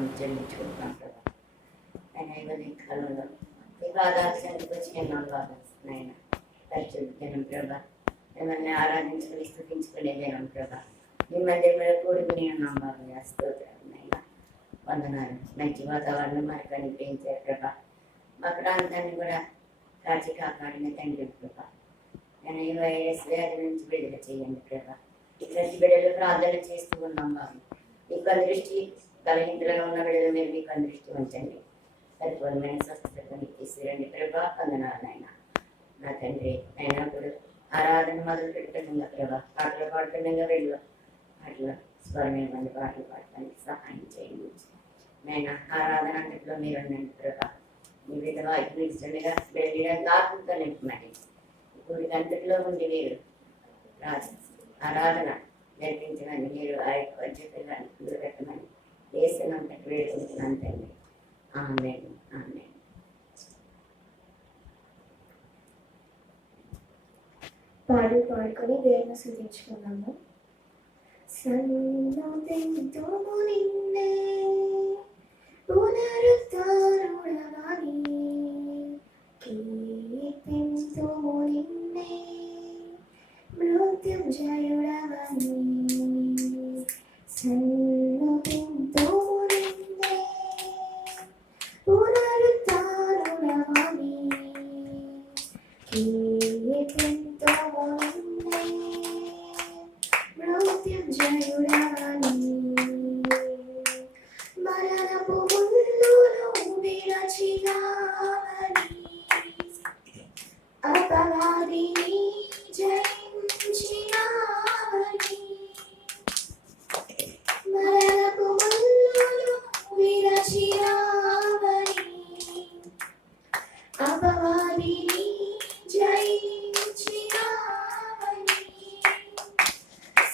స్తోత్రం చెల్లించుకుంటున్నాం ప్రభా. ఆయన ఈ కాలంలో ఈ బాధాలు చెందుకు వచ్చిన బాధ నాయన పరిశుద్ధ దినం ప్రభా. మిమ్మల్ని ఆరాధించుకుని స్థుతించుకునే దినం ప్రభా. మీ మందిరంలో కూడుకుని ఉన్నాం బాబు. స్తోత్రం నాయన వందనాలు. మంచి వాతావరణం మనకు అనుగ్రహించారు ప్రభా. మా ప్రాంతాన్ని కూడా కాచి కాపాడిన తండ్రి ప్రభా. నేను ఈ వైరస్ వ్యాధి నుంచి విడుదల చేయండి ప్రభా. ప్రతి బిడ్డలు ప్రార్థన చేస్తూ ఉన్నాం బాబు. మీకు దృష్టి తలహిందులలో ఉన్న బిడ్డలు మీరు మీకు దృష్టి ఉంచండి. పరిపూర్ణమైన స్వస్థతని తీసుకురండి ప్రభా. వందనాలు నాయన నా తండ్రి. అయినా ఇప్పుడు ఆరాధన మొదలు పెడుతుండగా ప్రభా, పాటలు పాడుతుండగా వెళ్ళు పాటలు స్వరమైన మంది పాటలు పాడటానికి సహాయం చేయండి నాయన. ఆరాధన అంతట్లో మీరు ఉండండి ప్రభా. మీ బిడ్డ వాయిస్తుండగా వెళ్ళిన దాకులతో నింపమని గుడికి అంతట్లో ఉండి మీరు ఆరాధన జరిపించమని మీరు ఆ యొక్క వజ్రతలను గురిపెట్టమని దేశమంతటి వేడుకుంటున్నాను తండ్రి. ఆమేన్ ఆమేన్. పాడుకొని దేవుని స్తుతించుకున్నాము. సన్నుతింతుము నిన్నే పునరుత్థానుడవని, కీర్తింతుము నిన్నే మృత్యుంజయుడవని. సన్నుతింతుము నిన్నే పునరుత్థానుడవని, కీర్తింతుము నిన్నే మృత్యుంజయుడవని. మరణపు ముళ్ళును విరచినావని, అపవాదిని జయించినావని. మరణపు ముళ్ళును విరచినావని, అపవాదిని జయించినావని.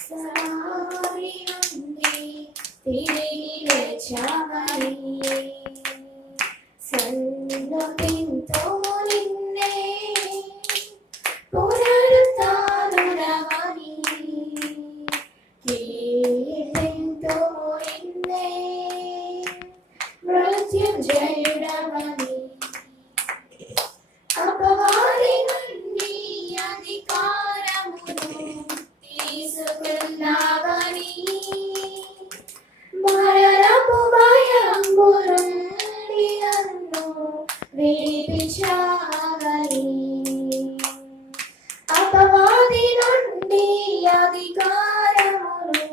సమాధి నుండి తిరిగి లేచావని, సన్నుతింతుము నిన్నే పునరుత్థానుడవని, కీర్తింతుము నిన్నే మృత్యుంజయుడవని. అపవాది నుండి అధికారమును తీసుకున్నావని, మరణపు భయము నుండి నన్ను విడిపించావని. అపవాది నుండి అధికారమును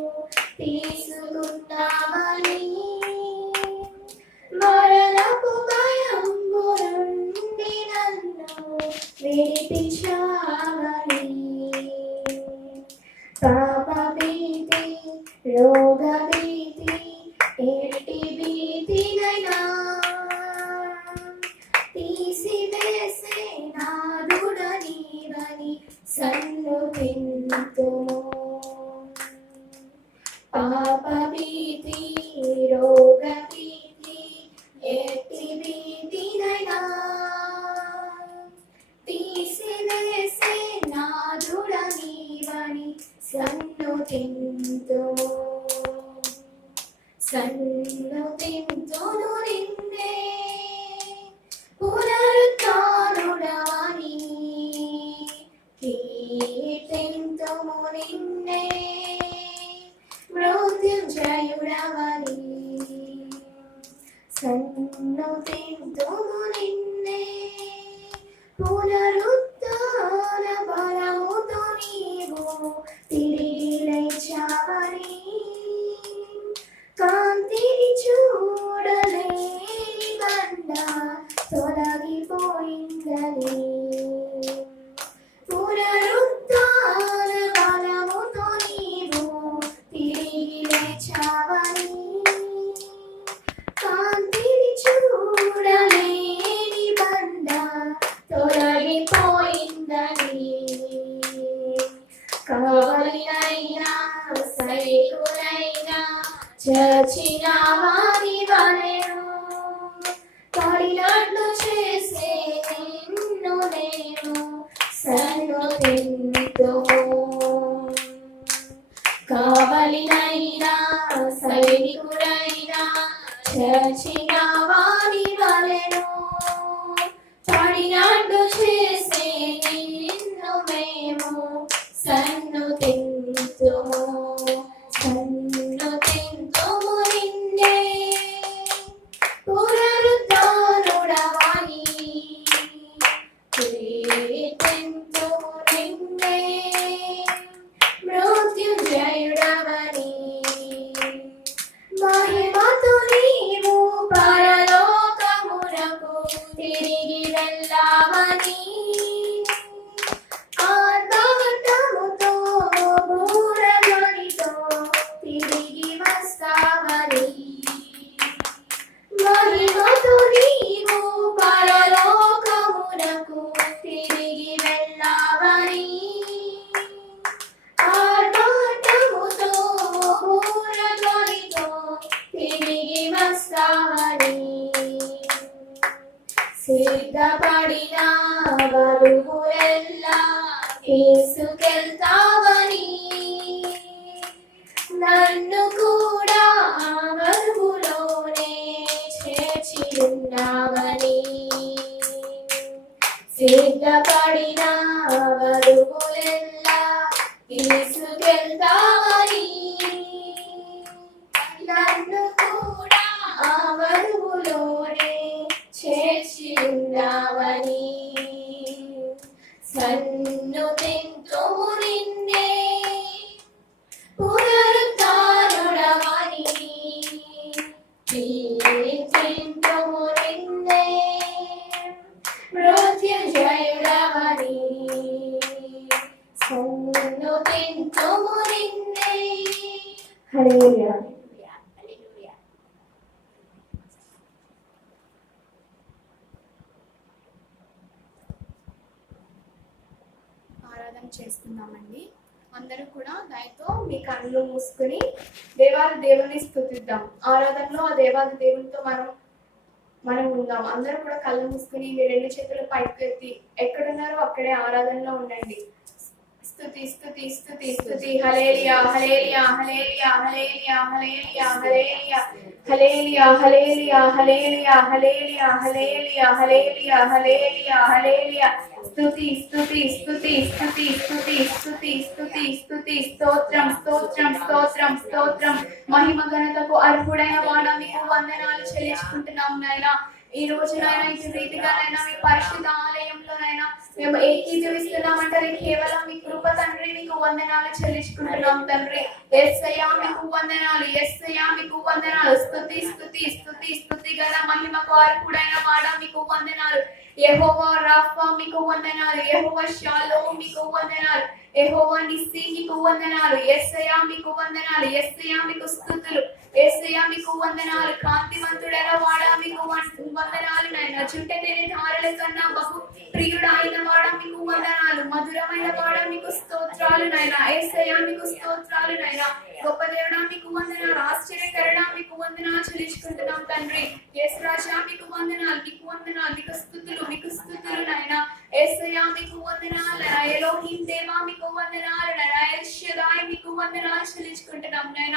తీసుకున్నావని, మరణపు భయము నుండి నన్ను విడిపించావని. పాప భీతి, రోగ భీతి, ఎట్టి భీతినైనా తీసివేసే నాదుడ నీవని సన్నుతింతుము. పాప భీతి, రోగ భీతి, ఎట్టి భీతినైనా తీసివేసే నాదుడ నీవని సన్నుతింతుము. సన్నుతింతును నిన్నే పునరుత్థానుడవని, కీర్తింతుము నిన్నే మృత్యుంజయుడవని. సన్నుతింతుము నిన్నే పునరుత్థాన బలముతో నీవు తిరిగి లేచావని. కాంతిని చూడలేని బండ తొలగిపోయిందని, పునరుత్థాన బలముతో నీవు తిరిగి లేచావని. కాంతిని చూడలేని బండ తొలగిపోయిందని, చచ్చిన వాని వలెను పడినట్టు చేసే నిన్ను మేము సన్నుతింతుము నిన్నే పునరుద్ధానుడవని కీర్తింతుము నిన్నే మృత్యుంజయుడవని మహిమతో నీవు పరలోకమునకు తిరిగి వెళ్ళావని ఆర్భాటముతో బూరధ్వనితో తిరిగి వస్తావని మహిమతో నీవు పరలోకమునకు తిరిగి వెళ్ళావని ఆర్భాటముతో బూరధ్వనితో తిరిగి వస్తావని సిద్ధపడిన బరువులెల్లా తీసుకెళ్తావని నన్ను కూడా ఆ బరువులోనే చేర్చి ఉన్నావని సిద్ధపడిన బరువులెల్లా తీసుకెళ్తావని నన్ను కూడా ఆ బరువులోనే చేర్చి ఉన్నావని సన్నుతింతుము నిన్నే పునరుద్ధానుడవని కీర్తింతుము నిన్నే మృత్యుంజయుడవని సన్నుతింతుము నిన్నే. హల్లెలూయా. ఆరాధన చేసుకుందామండి. అందరూ కూడా దయతో మీ కళ్ళు మూసుకుని దేవుని స్తుతిద్దాం. ఆరాధనలో ఆ దేవునితో మనం ఉందాం. అందరూ కూడా కళ్ళు మూసుకుని మీ రెండు చేతులు పైకెత్తి ఎక్కడున్నారో అక్కడే ఆరాధనలో ఉండండి. స్తుతి స్తుతి స్తుతి స్తుతి హల్లెలూయా హల్లెలూయా హల్లెలూయా హల్లెలూయా హల్లెలూయా హల్లెలూయా హల్లెలూయా హల్లెలూయా హల్లెలూయా హల్లెలూయా హల్లెలూయా హల్లెలూయా హల్లెలూయా స్తుతి స్తుతి స్తుతి స్తుతి స్తుతి స్తుతి స్తుతి స్తుతి స్తోత్రం స్తోత్రం స్తోత్రం స్తోత్రం. మహిమ ఘనతకు అర్హుడైన వాడా మీకు వందనాలు చెల్లించుకుంటున్నాం నాయనా. ఈ రోజునైనా ఈ రీతిగానైనా మీ పరిశుద్ధ ఆలయంలోనైనా మేము ఏకీభవిస్తున్నామంటే కేవలం మీ కృప తండ్రి. మీకు వందనాలు చెల్లించుకుంటున్నాం తండ్రి. యేసయ్యా మీకు వందనాలు, యేసయ్యా మీకు వందనాలు. స్తుతి స్తుతి స్తుతి స్తుతి గల మహిమకు అర్హుడైన వాడా మీకు వందనాలు. యెహోవా రాఫా మీకు వందనాలు, యెహోవా షాలోమ్ మీకు వందనాలు, యెహోవా నిస్సీ మీకు వందనాలు. యేసయ్యా మీకు వందనాలు, యేసయ్యా మీకు స్తుతులు, యేసయ్యా మీకు వందనాలు. కాంతివంతుడైన వాడా మీకు వందనాలు నాయన. చుట్టెతేనే ధారల కన్నా బహు ప్రియుడైన వాడా మీకు వందనాలు. మధురమైన వాడా మీకు స్తోత్రాలు నాయన. యేసయ్యా మీకు స్తోత్రాలు నాయన. గొప్ప దేవుడా మీకు వందనాలు. ఆశ్చర్యకరణ మీకు వందనాలు చెల్లించుకుంటున్నాం తండ్రి. యేసు రాజా మీకు వందనాలు, మీకు వందనాలు, మీకు స్తుతులు నాయన. యేసయ్యా మీకు వందనాలు. ఎలోహిం దేవా మీకు వందనాలు నాయన. ఎల్ షదాయ్ మీకు వందనాలు చెల్లించుకుంటున్నాం నాయన.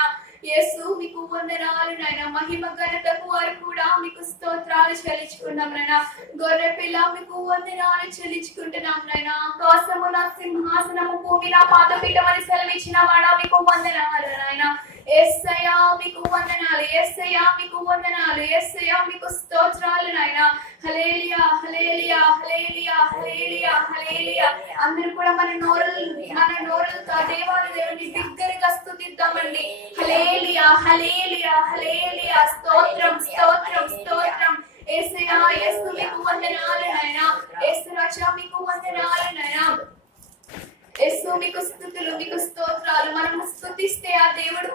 యేసు మీకు వందనాలు నాయన. మహిమ ఘనతకు అర్హుడా మీకు స్తోత్రాలు చెల్లించుకున్నాం నాయన. గొర్రె పిల్ల మీకు వందనాలు చెల్లించుకుంటున్నాం నాయన. ఆకాశము నా సింహాసనము, భూమి నా పాదపీఠం అని సెలవిచ్చిన వాడా మీకు వందనాలు నాయన. యేసయ్యా మీకు వందనాలు, యేసయ్యా మీకు వందనాలు, యేసయ్యా మీకు స్తోత్రాలు నాయన. హల్లెలూయా హల్లెలూయా హల్లెలూయా హల్లెలూయా హల్లెలూయా. అందరూ కూడా మన నోరులతో దేవాది దేవుని బిగ్గరగా స్తుతిద్దామండి. హల్లెలూయా హల్లెలూయా హల్లెలూయా. స్తోత్రం స్తోత్రం స్తోత్రం. యేసయ్యా యేసు మీకు వందనాలు నాయన. యేసు రాజా మీకు వందనాలు నాయన. యేసు మీకు స్తుతులు, మీకు స్తోత్రాలు. మనము స్తుతిస్తే ఆ దేవుడు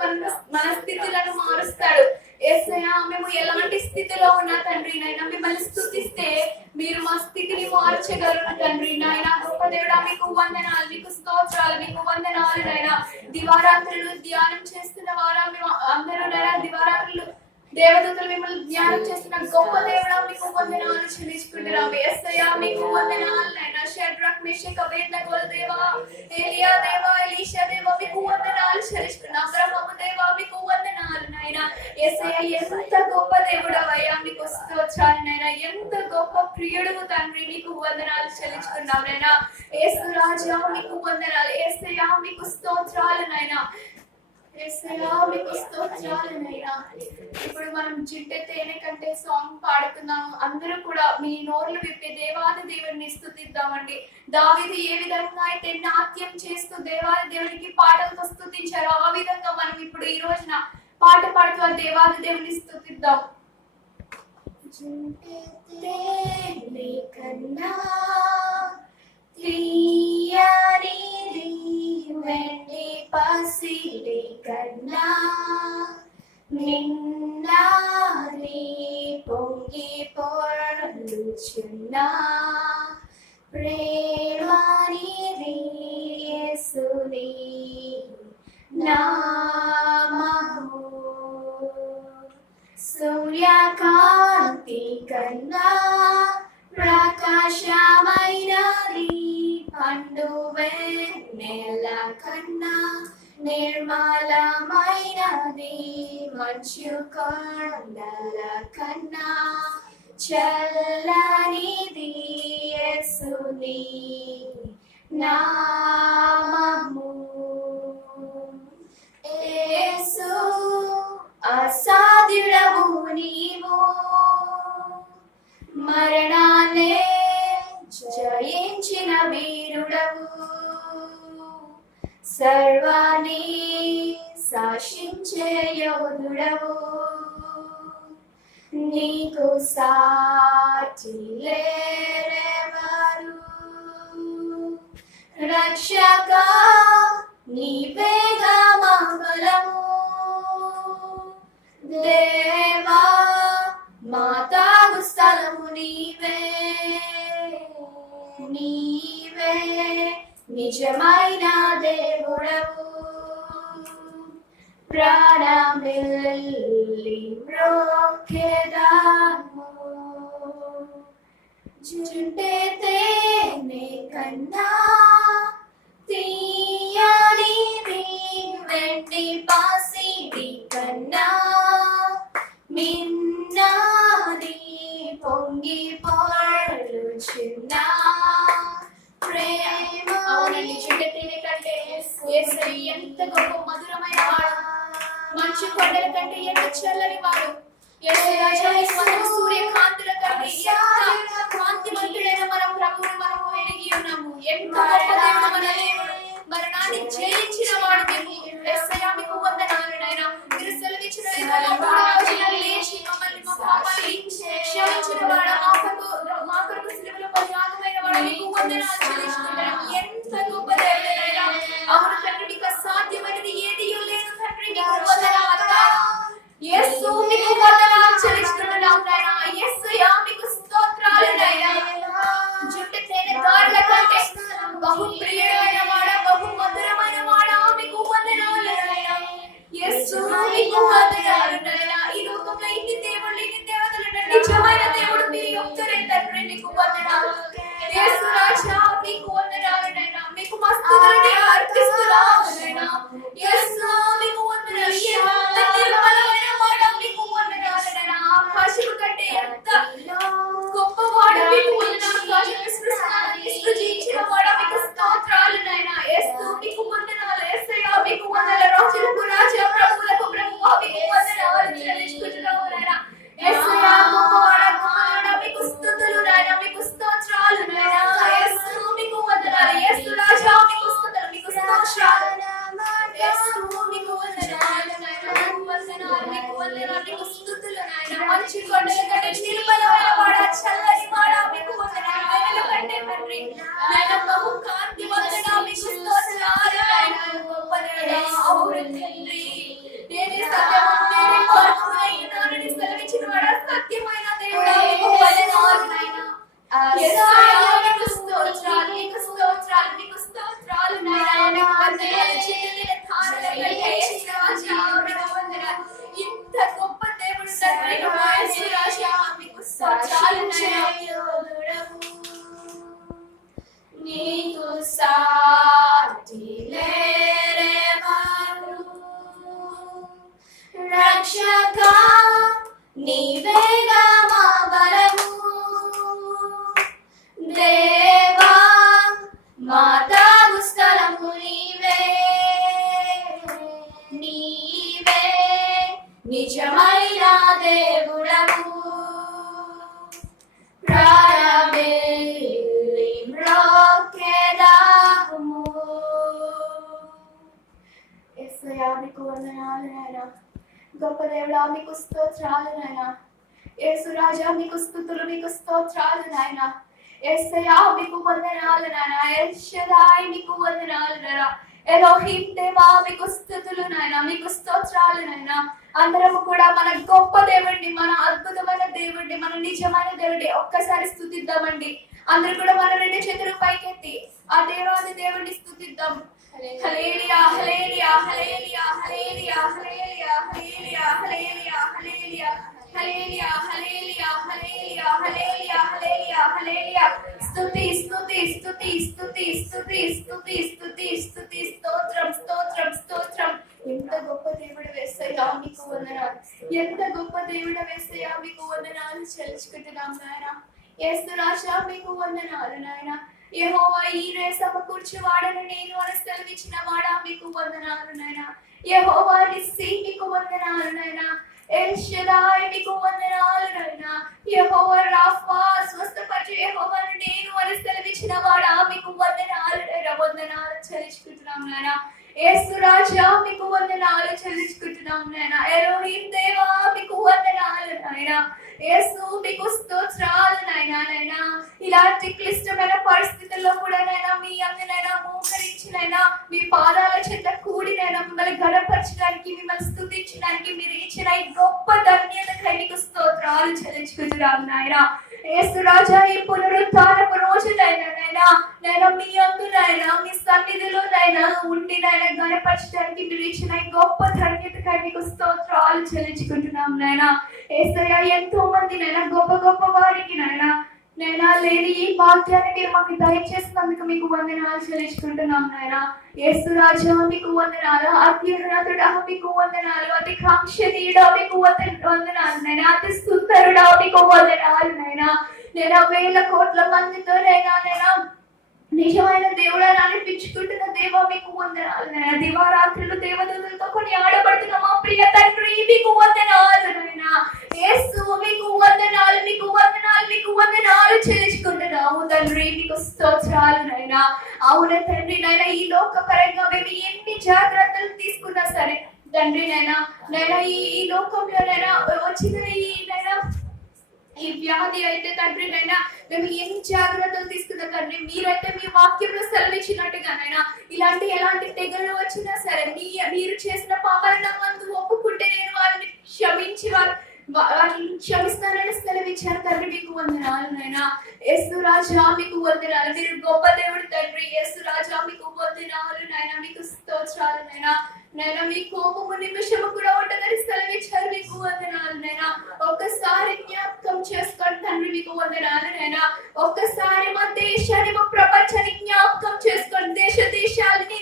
మన స్థితులను మారుస్తాడు. యేసయ్యా మేము ఎలాంటి స్థితిలో ఉన్నా తండ్రి నాయన మిమ్మల్ని స్తుతిస్తే మీరు మా స్థితిని మార్చగలరు తండ్రి నాయన. గొప్ప దేవుడా మీకు వందనాలు, మీకు స్తోత్రాలు, మీకు వందనాలు నాయన. దివారాత్రులు ధ్యానం చేస్తున్న వారా మేము అందరూ నాయన దివారాత్రులు దేవదూతలు మిమ్మల్ని ధ్యానం చేస్తున్న గొప్ప దేవుడా మీకు వందనాలు చెల్లించుకుంటున్నాము. యేసయ్యా మీకు వందనాలు నాయనా. షడ్రక్ మేషక్ అబేద్నెగో దేవా, ఏలియా దేవా, ఎలీషా దేవా మీకు వందనాలు చెల్లించుకుంటున్నాము. అబ్రహాము దేవా మీకు వందనాలు నాయనా. యేసయ్యా ఎంత గొప్ప దేవుడవయ్యా, మీకు స్తోత్రాలు నాయనా. ఎంత గొప్ప ప్రియుడు తండ్రి, మీకు వందనాలు చెల్లించుకుంటున్నాము నాయనా. యేసు రాజా మీకు వందనాలు. యేసయ్యా మీకు స్తోత్రాలు నాయనా. ఇప్పుడు మనం జిడ్డ తేనె కంటే సాంగ్ పాడుతున్నాము. అందరూ కూడా మీ నోర్లు విప్పి దేవాది దేవుడిని స్తుతిద్దామండి. దావీదు ఏ విధంగా అయితే నాట్యం చేస్తూ దేవాది దేవునికి పాటలతో స్తుతించారో ఆ విధంగా మనం ఇప్పుడు ఈ రోజున పాట పాడుతూ దేవాది దేవుని స్తుతిద్దాం. వెండి పసిడి కన్నా నిన్నారి పొంగి పొర్లుచున్నా ప్రేమని యేసుని నామము సూర్యకాంతి కన్నా ప్రకాశమైనది పండు వెన్నెల కన్నా నిర్మలమైనది మంచు కొండల కన్నా చల్లనిది యేసుని నామము. యేసు అసాధ్యుడవు నీవు, మరణాన్నే జయించిన వీరుడవు, సర్వాన్ని శాసించే యోధుడవు, నీకు సాటి లేరెవరు. రక్షక నీవేగా మంగళము, దేవా మా తాగు స్థలము నీవే, నీవే నిజమైన దేవుడవు. ప్రాణమిల్లి మ్రోకెదాము జుంటే తేనె కన్నా తీయనిది వెండి పాసిడి కన్నా మిన్నాది పొంగి పొర్లుచున్నా ప్రేమ. అవునండి, జిడ్డ తేనె కంటే యేసయ్య ఎంత గొప్ప మధురమైన వాడు, మంచు కొండల కంటే ఎంత చల్లని వాడు. సూర్యకాంతుల కంటే ఎంత కాంతిమంతుడైన మన ప్రభువును మనము ఎరిగి ఉన్నాము. ఎంత గొప్ప దేవుడు మన దేవుడు, మరణాన్ని జయించిన వాడు మేము. యేసయ్య మీకు వందనాలు నాయనా. మీరు సెలవిచ్చిన విధంగా మూడవ రోజున లేచి మమ్మల్ని మా పాపాన్ని క్షమించిన వాడు, మా కొరకు సిలువలో బలియాగమైన వాడు, మీకు వందనాలు చెల్లిస్తున్నాము. ఎంత గొప్ప దేవుడు నాయనా. అవును తండ్రి, మీకు అసాధ్యమైనది ఏదీ లేదు తండ్రి. మీకు వందనాలు యేసు, మీకు వందనాలు చెల్లిస్తున్నాము నాయనా. యేసయ్య మీకు స్తోత్రాలు నాయనా. జుట్టు తేనె దారుల కంటే బహు ప్రియమైన వాడా, బహు మధురమైన వాడా, మీకు వందనాలు నాయనా. యేసు మీకు వందనాలు నాయనా. ఈ లోకంలో ఇన్ని దేవుళ్ళు ఇన్ని దేవతలు నిజమైన దేవుడు మీరు ఒక్కరే తండ్రి, మీకు వందనాలు. యేసు రాజా మీకు వందనాలు నాయనా. మీకు మస్తులని అర్పిస్తున్నాము నాయనా. యేసు మీకు వందనాలు. ఎంత నిర్మలమైన వాడా, మీకు వందనాలు నాయనా. ఆకాశము కంటే ఎంత గొప్పవాడు, మీకు వందనాలు. సృజించిన వాడా, మీకు స్తోత్రాలు నాయనా. యేసు మీకు వందనాలు. యేసయ్య మీకు వందనాలు. రాజులకు రాజా, ప్రభువులకు ప్రభువా, మీకు వందనాలు చెల్లించుకుంటున్నాము నాయనా. యేసయ్య గొప్పవాడా, గొప్పవాడా, మీకు స్తుతులు నాయనా. మీకు స్తోత్రాలు నాయనా. యేసు మీకు వందనాలు. యేసు రాజా మీకు స్తుతులు, మీకు స్తోత్రాలు. యేసు మీకు వందనాలు నాయనా. మీకు వందనాలు, మీకు వందనాలు, మీకు స్తుతులు నాయనా. మంచు కొండల కంటే నిర్మలమైన వాడా, చల్లని వాడా, మీకు వందనాలు. వెన్నెల కంటే తండ్రి నాయనా బహు కాంతివంతుడా, మీకు స్తోత్రాలు నాయనా. గొప్ప దేవుడా, అవును తండ్రి. నేనే సత్యము, నేనే మార్గమునై ఉన్నానని సెలవిచ్చిన వాడా, సత్యమైన దేవుడా, మీకు వందనాలు నాయనా. యేసయ్య మీకు స్తోత్రాలు, మీకు స్తోత్రాలు, మీకు స్తోత్రాలు నాయనా. మీకు వందనాలు. చిన్న తారల కంటే యేసు రాజా మీకు వందనాలు. ఇంత గొప్ప దేవుడు నీవేగా మా బలము దేవా మా తాగు స్థలము నీవే నీవే నిజమైన దేవుడవు యేసయ్యా మీకు వందనాలు నాయనా. గొప్ప దేవుడా మీకు స్తోత్రాలు నాయనా. యేసు రాజా మీకు స్తుతులు మీకు స్తోత్రాలు నాయనా. యేసయ్యా మీకు వందనాలు నాయనా. ఎల్ షదాయ్ మీకు వందనాలు నాయనా. ఎలోహిం దేవా మీకు స్తుతులు నాయనా, మీకు స్తోత్రాలు నాయనా. అందరము కూడా మన గొప్ప దేవుడిని, మన అద్భుతమైన దేవుడిని, మన నిజమైన దేవుడిని ఒక్కసారి స్తుతిద్దామండి. అందరూ కూడా మన రెండు చేతులు పైకెత్తి ఆ దేవాది దేవుడిని స్తుతిద్దాం. హల్లెలూయా హల్లెలూయా హల్లెలూయా హల్లెలూయా హల్లెలూయా హల్లెలూయా హల్లెలూయా హల్లెలూయా హల్లెలూయా హల్లెలూయా హల్లెలూయా హల్లెలూయా హల్లెలూయా హల్లెలూయా. స్తుతి స్తుతి స్తుతి స్తుతి స్తుతి స్తుతి స్తుతి స్తుతి స్తోత్రం స్తోత్రం స్తోత్రం. ఎంత గొప్ప దేవుడు యేసయ్యా మీకు వందనాలు. ఎంత గొప్ప దేవుడు యేసయ్యా మీకు వందనాలు చెల్లించుకుంటున్నాం నాయన. యేసు రాజా మీకు వందనాలు నాయన. యెహోవా ఈరే సమకూర్చువాడను నేను అని సెలవిచ్చిన వాడా మీకు వందనాలు నాయన. యెహోవా నిస్సీ మీకు వందనాలు నాయన. ఎల్ షదాయ్ మీకు వందనాలు నాయన. యెహోవా రాఫా స్వస్థపరిచే యెహోవాను నేను అని సెలవిచ్చిన వాడా మీకు వందనాలు నాయన. వందనాలు చెల్లించుకుంటున్నాం నాయన. యేసు రాజా మీకు వందనాలు చెల్లించుకుంటున్నాం నాయన. ఎలోహిం దేవా మీకు వందనాలు నాయన. యేసు మీకు స్తోత్రాలు నాయనా. నాయనా ఇలాంటి క్లిష్టమైన పరిస్థితుల్లో కూడా నైనా మీ అందనైనా మోకరించినైనా మీ పాదాల చెంత కూడినైనా మిమ్మల్ని గణపరచడానికి, మిమ్మల్ని స్తుతించడానికి మీరు ఇచ్చిన ఈ గొప్ప ధన్యతకై మీకు స్తోత్రాలు చెల్లించుకుంటున్నాం నాయనా. యేసు రాజా ఈ పునరుత్థానపు రోజులైనా నైనా మీ అందునైనా మీ సన్నిధిలో నైనా ఉండి నైనా గణపరచడానికి మీరు ఇచ్చిన ఈ గొప్ప ధన్యతకై మీకు స్తోత్రాలు చెల్లించుకుంటున్నాం నాయనా. యేసయ్యా ఎంతో మంది నైనా గొప్ప గొప్ప వారికి నైనా లేని ఈ భాగ్యాన్ని మీరు మాకు దయచేసినందుకు మీకు వందనాలు చెల్లించుకుంటున్నాం నాయనా. యేసు రాజా మీకు వందనాలు. అత్యున్నతుడా మీకు వందనాలు. అతి కాంక్షణీయుడా మీకు వందనాలు నైనా. అతి సుందరుడా మీకు వందనాలు నైనా. నేను వేల కోట్ల మందితో నైనా నిజమైన దేవుడని అనిపించుకుంటున్న దేవా మీకు వందనాలు నాయనా. దివారాత్రులు దేవదూతలతో కొన్ని ఆడబడుతున్న మా ప్రియ తండ్రి మీకు వందనాలు నాయనా. యేసు మీకు వందనాలు, మీకు వందనాలు, మీకు వందనాలు చెల్లించుకుంటున్నాము తండ్రి. మీకు స్తోత్రాలు నాయనా. అవును తండ్రి నాయనా, ఈ లోక పరంగా మేము ఎన్ని జాగ్రత్తలు తీసుకున్నా సరే తండ్రి నైనా ఈ లోకంలో వచ్చిన ఈ వ్యాధి అయితే తండ్రి నైనా మేము ఎన్ని జాగ్రత్తలు తీసుకున్నా తండ్రి మీరైతే మీ వాక్యంలో సెలవిచ్చినట్టుగా నైనా ఇలాంటి ఎలాంటి తెగులు వచ్చినా సరే మీరు చేసిన పాపాలను మందు ఒప్పుకుంటే నేను వాళ్ళని క్షమించి వాళ్ళని క్షమిస్తానని సెలవిచ్చారు తండ్రి. మీకు వందనాలు నైనా. యేసు రాజా మీకు వందనాలు. మీరు గొప్ప దేవుడు తండ్రి. యేసు రాజా మీకు వందనాలు నైనా. మీకు స్తోత్రాలు నైనా. నైనా మీ కోపము నిమిషము కూడా ఉంటుందని సెలవిచ్చారు. మీకు వందనాలు నైనా. ఒక్కసారి జ్ఞాపకం చేసుకోండి తండ్రి. మీకు వందనాలు నైనా. ఒక్కసారి మా దేశాన్ని మా ప్రపంచాన్ని జ్ఞాపకం చేసుకోండి. దేశాలని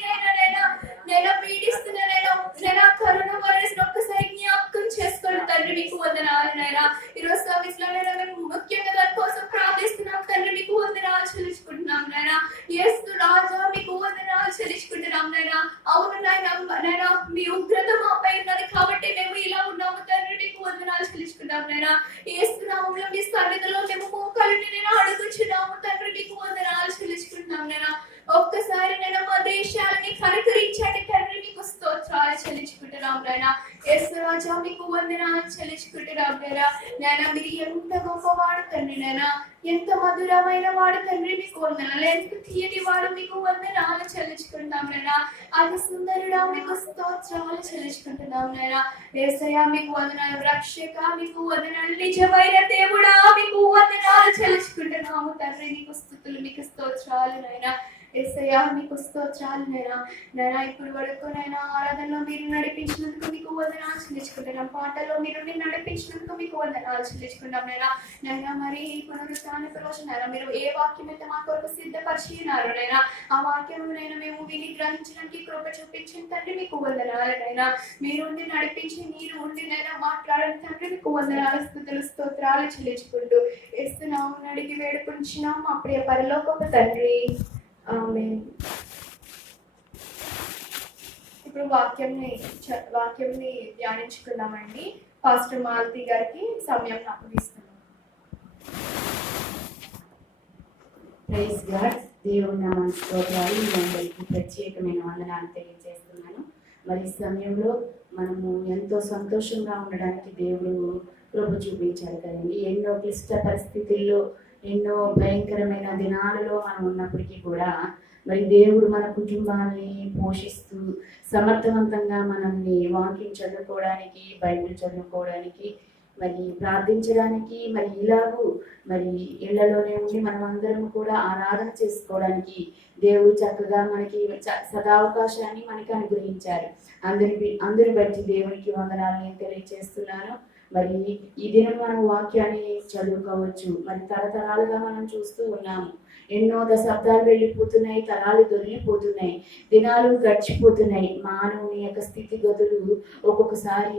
నైనా పీడిస్తున్న నైనా కరోనా వైరస్ ఒక్కసారి జ్ఞాపకం చేసుకోండి తండ్రి. మీకు వందనాలు నైనా. ఈరోజు సర్వీస్ లో మేము ముఖ్యంగా దాని కోసం ప్రార్థిస్తున్నాం తండ్రి. మీకు వందనాలు చెల్లించుకుంటున్నాం నైనా. యేసు రాజా మీకు వందనాలు చెల్లించుకుంటున్నాం నైనా. అవును నైనా మీ ఉగ్రత మాపై ఉన్నది కాబట్టి మేము ఇలా ఉన్నాము తండ్రి. మీకు వందనాలు చెల్లించుకుంటాం నైనా. యేసు నామములో మీ సన్నిధిలో మేము మోకాళ్ళని నేను అడుగుచున్నాము తండ్రి. మీకు వందనాలు చెల్లించుకుంటున్నాం నైనా. ఒక్కసారి నేను మా దేశాలని కనుకరించండి తండ్రి. మీకు స్తోత్రాలు చెల్లించుకుంటున్నాం నైనా. యేసు రాజా మీకు వందనాలు చెల్లించుకుంటున్నాం నైనా. నైనా మీరు ఎంత గొప్పవాడు తండ్రి నైనా. ఎంత మధురమైన వాడు తండ్రి. మీకు వందనాలు. ఎంత తీయని వాడు. మీకు వందనాలు చెల్లించుకుంటున్నాం నైనా. అది సుందరుడా మీకు స్తోత్రాలు చెల్లించుకుంటున్నాం నైనా. యేసయ్యా మీకు వందనాలు. రక్షక మీకు వందనాలు. నిజమైన దేవుడా మీకు వందనాలు చెల్లించుకుంటున్నాము తండ్రి. మీకు స్తుతులు మీకు స్తోత్రాలు నైనా. యేసయ్యా మీకు స్తోత్రాలు నైనా ఇప్పుడు వరకు నైనా ఆరాధనలో మీరు నడిపించినందుకు మీకు వందనాలు చెల్లించుకుంటున్నాం. పాటల్లో మీరు నడిపించినందుకు మీకు వందనాలు చెల్లించుకుంటాం నైనా మరి ఈ పునరుత్థానపు రోజు మీరు ఏ వాక్యం అయితే మా కొరకు సిద్ధపరిచి ఉన్నారు ఆ వాక్యం మేము విని గ్రహించడానికి కృప చూపించిన తండ్రి మీకు వందనాలు మీరు ఉండి నడిపించి మీరు ఉండి మాట్లాడిన తండ్రి మీకు వందనాలు స్తుతులు స్తోత్రాలు చెల్లించుకుంటూ ఇస్తున్నాము అడిగి వేడుకుంటున్నాం మా ప్రియ పరలోకపు తండ్రి. ఆమేన్. ఇప్పుడు వాక్యంని ధ్యానించుకున్నామండి. పాస్టర్ మాలతి గారికి సమయం అప్పగిస్తున్నాం. Praise God. దేవుని నామానికి స్తోత్రాలు. మీ అందరికీ ప్రత్యేకమైన వందనాలు తెలియజేస్తున్నాను. మరి ఈ సమయంలో మనము ఎంతో సంతోషంగా ఉండడానికి దేవుడు కృప చూపించారు కదండి. ఎన్నో క్లిష్ట పరిస్థితుల్లో, ఎన్నో భయంకరమైన దినాలలో మనం ఉన్నప్పటికీ కూడా మరి దేవుడు మన కుటుంబాన్ని పోషిస్తూ సమర్థవంతంగా మనల్ని వాక్యం చదువుకోవడానికి, బైబిల్ చదువుకోవడానికి, మరి ప్రార్థించడానికి, మరి ఇలాగూ మరి ఇళ్లలోనే ఉండి మనం అందరం కూడా ఆరాధన చేసుకోవడానికి దేవుడు చక్కగా మనకి సదావకాశాన్ని మనకి అనుగ్రహించారు. అందరి బట్టి దేవునికి వందనాలు నేను తెలియజేస్తున్నాను. మరి ఈ దినం మనం వాక్యాన్ని చదువుకోవచ్చు. మరి తరతరాలుగా మనం చూస్తూ ఉన్నాము. ఎన్నో దశాబ్దాలు వెళ్ళిపోతున్నాయి, తరాలు దొరికిపోతున్నాయి, దినాలు గడిచిపోతున్నాయి. మానవుని యొక్క స్థితిగతులు ఒక్కొక్కసారి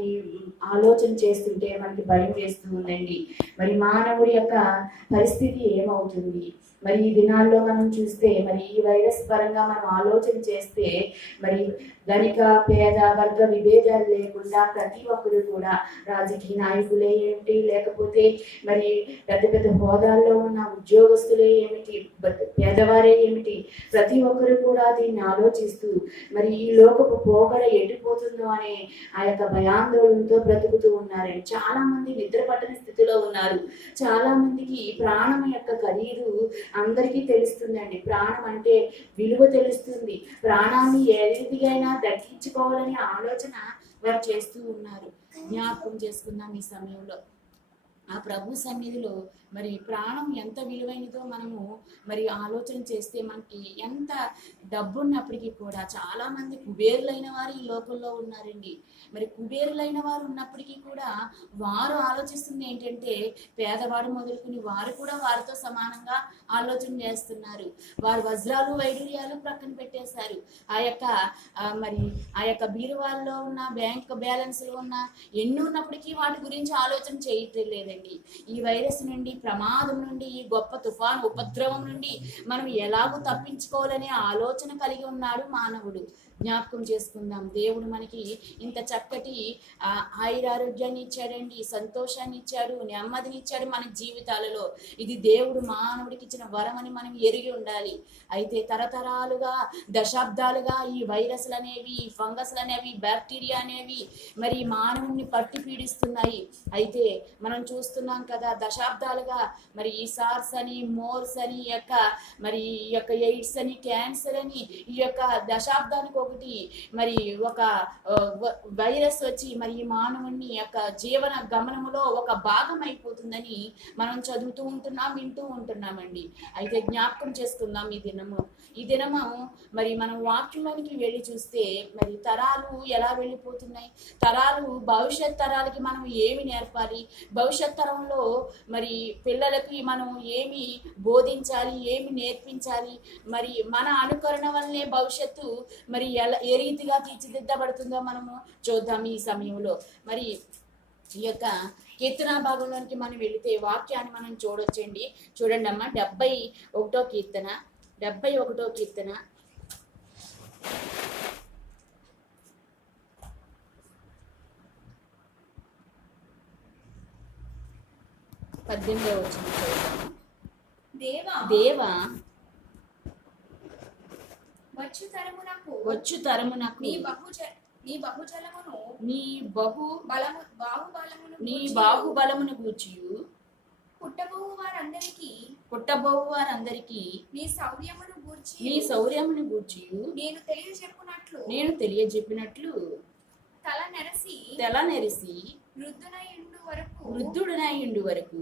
ఆలోచన చేస్తుంటే మనకి భయం వేస్తూ ఉందండి. మరి మానవుడి యొక్క పరిస్థితి ఏమవుతుంది? మరి ఈ దినాల్లో మనం చూస్తే మరి ఈ వైరస్ పరంగా మనం ఆలోచన చేస్తే మరి ధనిక పేద వర్గ విభేదాలు లేకుండా ప్రతి ఒక్కరు కూడా రాజకీయ నాయకులే ఏమిటి, లేకపోతే మరి పెద్ద పెద్ద హోదాల్లో ఉన్న ఉద్యోగస్తులే ఏమిటి, పేదవారే ఏమిటి, ప్రతి ఒక్కరు కూడా దీన్ని ఆలోచిస్తూ మరి ఈ లోకపు పోకడ ఎటుపోతుందో అనే ఆ యొక్క భయాందోళనతో బ్రతుకుతూ ఉన్నారని చాలా మంది నిద్ర పట్టని స్థితిలో ఉన్నారు. చాలా మందికి ప్రాణం యొక్క ఖరీదు అందరికీ తెలుస్తుందండి. ప్రాణం అంటే విలువ తెలుస్తుంది. ప్రాణాన్ని ఏ రీతిగా దక్కించుకోవాలని ఆలోచన వారు చేస్తూ ఉన్నారు. జ్ఞాపకం చేసుకుందాం ఈ సమయంలో ఆ ప్రభు సన్నిధిలో మరి ప్రాణం ఎంత విలువైనదో మనము మరి ఆలోచన చేస్తే మనకి ఎంత డబ్బు ఉన్నప్పటికీ కూడా చాలామంది కుబేరులైన వారు ఈ లోకంలో ఉన్నారండి. మరి కుబేరులైన వారు ఉన్నప్పటికీ కూడా వారు ఆలోచిస్తుంది ఏంటంటే పేదవాడు మొదలుకుని వారు కూడా వారితో సమానంగా ఆలోచన చేస్తున్నారు. వారు వజ్రాలు వైడూర్యాలు ప్రక్కన పెట్టేశారు. ఆ యొక్క బీరువాల్లో ఉన్న బ్యాంక్ బ్యాలెన్స్లు ఉన్న ఎన్ని ఉన్నప్పటికీ వాటి గురించి ఆలోచన చేయటం లేదండి. ఈ వైరస్ నుండి, ప్రమాదం నుండి, ఈ గొప్ప తుఫాను ఉపద్రవం నుండి మనం ఎలాగో తప్పించుకోవాలనే ఆలోచన కలిగి ఉన్నాడు మానవుడు. జ్ఞాపకం చేసుకుందాం. దేవుడు మనకి ఇంత చక్కటి ఆయురారోగ్యాన్ని ఇచ్చాడండి, సంతోషాన్ని ఇచ్చాడు, నెమ్మదిని ఇచ్చాడు మన జీవితాలలో. ఇది దేవుడు మానవుడికి ఇచ్చిన వరం అని మనం ఎరిగి ఉండాలి. అయితే తరతరాలుగా దశాబ్దాలుగా ఈ వైరస్లు అనేవి, ఈ ఫంగస్లు అనేవి, బ్యాక్టీరియా అనేవి మరి మానవుని పట్టి పీడిస్తున్నాయి. అయితే మనం చూస్తున్నాం కదా దశాబ్దాలుగా మరి ఈ సార్స్ అని, మోర్స్ అని, మరి ఈ యొక్క ఎయిడ్స్ అని, క్యాన్సర్ అని, ఈ యొక్క దశాబ్దానికి ఒకటి మరి ఒక వైరస్ వచ్చి మరి ఈ మానవుని యొక్క జీవన గమనములో ఒక భాగం అయిపోతుందని మనం చదువుతూ ఉంటున్నాం, వింటూ ఉంటున్నామండి. అయితే జ్ఞాపకం చేసుకుందాం ఈ దినము మరి మనం వాక్యంలోనికి వెళ్ళి చూస్తే మరి తరాలు ఎలా వెళ్ళిపోతున్నాయి, తరాలు భవిష్యత్ తరాలకి మనం ఏమి నేర్పాలి, భవిష్యత్ తరంలో మరి పిల్లలకి మనం ఏమి బోధించాలి, ఏమి నేర్పించాలి, మరి మన అనుకరణ వల్లనే భవిష్యత్తు మరి ఏ రీతిగా తీర్చిదిద్దబడుతుందో మనము చూద్దాం ఈ సమయంలో. మరి ఈ యొక్క కీర్తన భాగంలోనికి మనం వెళితే వాక్యాన్ని మనం చూడొచ్చండి. చూడండి అమ్మ, 71వ కీర్తన 18వ వచనం. దేవా వచ్చు తరమునకు నీ బాహుబలమును గూర్చియు పుట్టబోవు వారందరికీ నీ శౌర్యమును గూర్చియు నేను తెలియజెప్పినట్లు తల నెరిసి వృద్ధుడనై ఉండు వరకు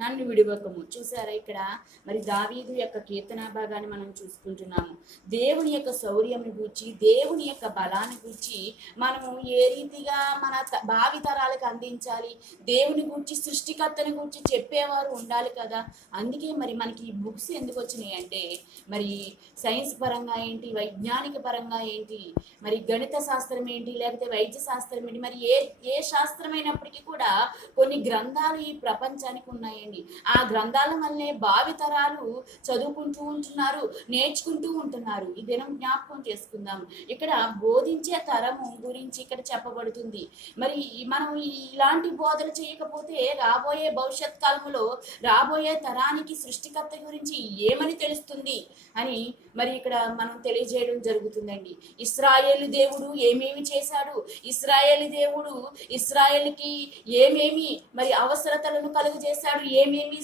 నన్ను విడువకము. చూసారా ఇక్కడ మరి దావీదు యొక్క కీర్తన భాగాన్ని మనం చూసుకుంటున్నాము. దేవుని యొక్క శౌర్యంని గూర్చి, దేవుని యొక్క బలాన్ని గూర్చి మనము ఏ రీతిగా మన భావి తరాలకు అందించాలి, దేవుని గూర్చి, సృష్టికర్తని గూర్చి చెప్పేవారు ఉండాలి కదా. అందుకే మరి మనకి ఈ బుక్స్ ఎందుకు వచ్చినాయి అంటే, మరి సైన్స్ పరంగా ఏంటి, వైజ్ఞానిక పరంగా ఏంటి, మరి గణిత శాస్త్రం ఏంటి, లేకపోతే వైద్య శాస్త్రం ఏంటి, మరి ఏ శాస్త్రమైనప్పటికీ కూడా కొన్ని గ్రంథాలు ఈ ప్రపంచానికి ఉన్నాయండి. ఆ గ్రంథాల వల్లే భావితరాలు చదువుకుంటూ ఉంటున్నారు, నేర్చుకుంటూ ఉంటున్నారు. ఈ దినం జ్ఞాపకం చేసుకుందాం. ఇక్కడ బోధించే తరము గురించి ఇక్కడ చెప్పబడుతుంది. మరి మనం ఇలాంటి బోధన చేయకపోతే రాబోయే భవిష్యత్ కాలంలో రాబోయే తరానికి సృష్టికర్త గురించి ఏమని తెలుస్తుంది అని మరి ఇక్కడ మనం తెలియజేయడం జరుగుతుందండి. ఇశ్రాయేలు దేవుడు ఏమేమి చేశాడు, ఇశ్రాయేలు దేవుడు ఇశ్రాయేలుకి ఏమేమి మరి అవసరతలను కలుగజేశాడు, ఏమేమి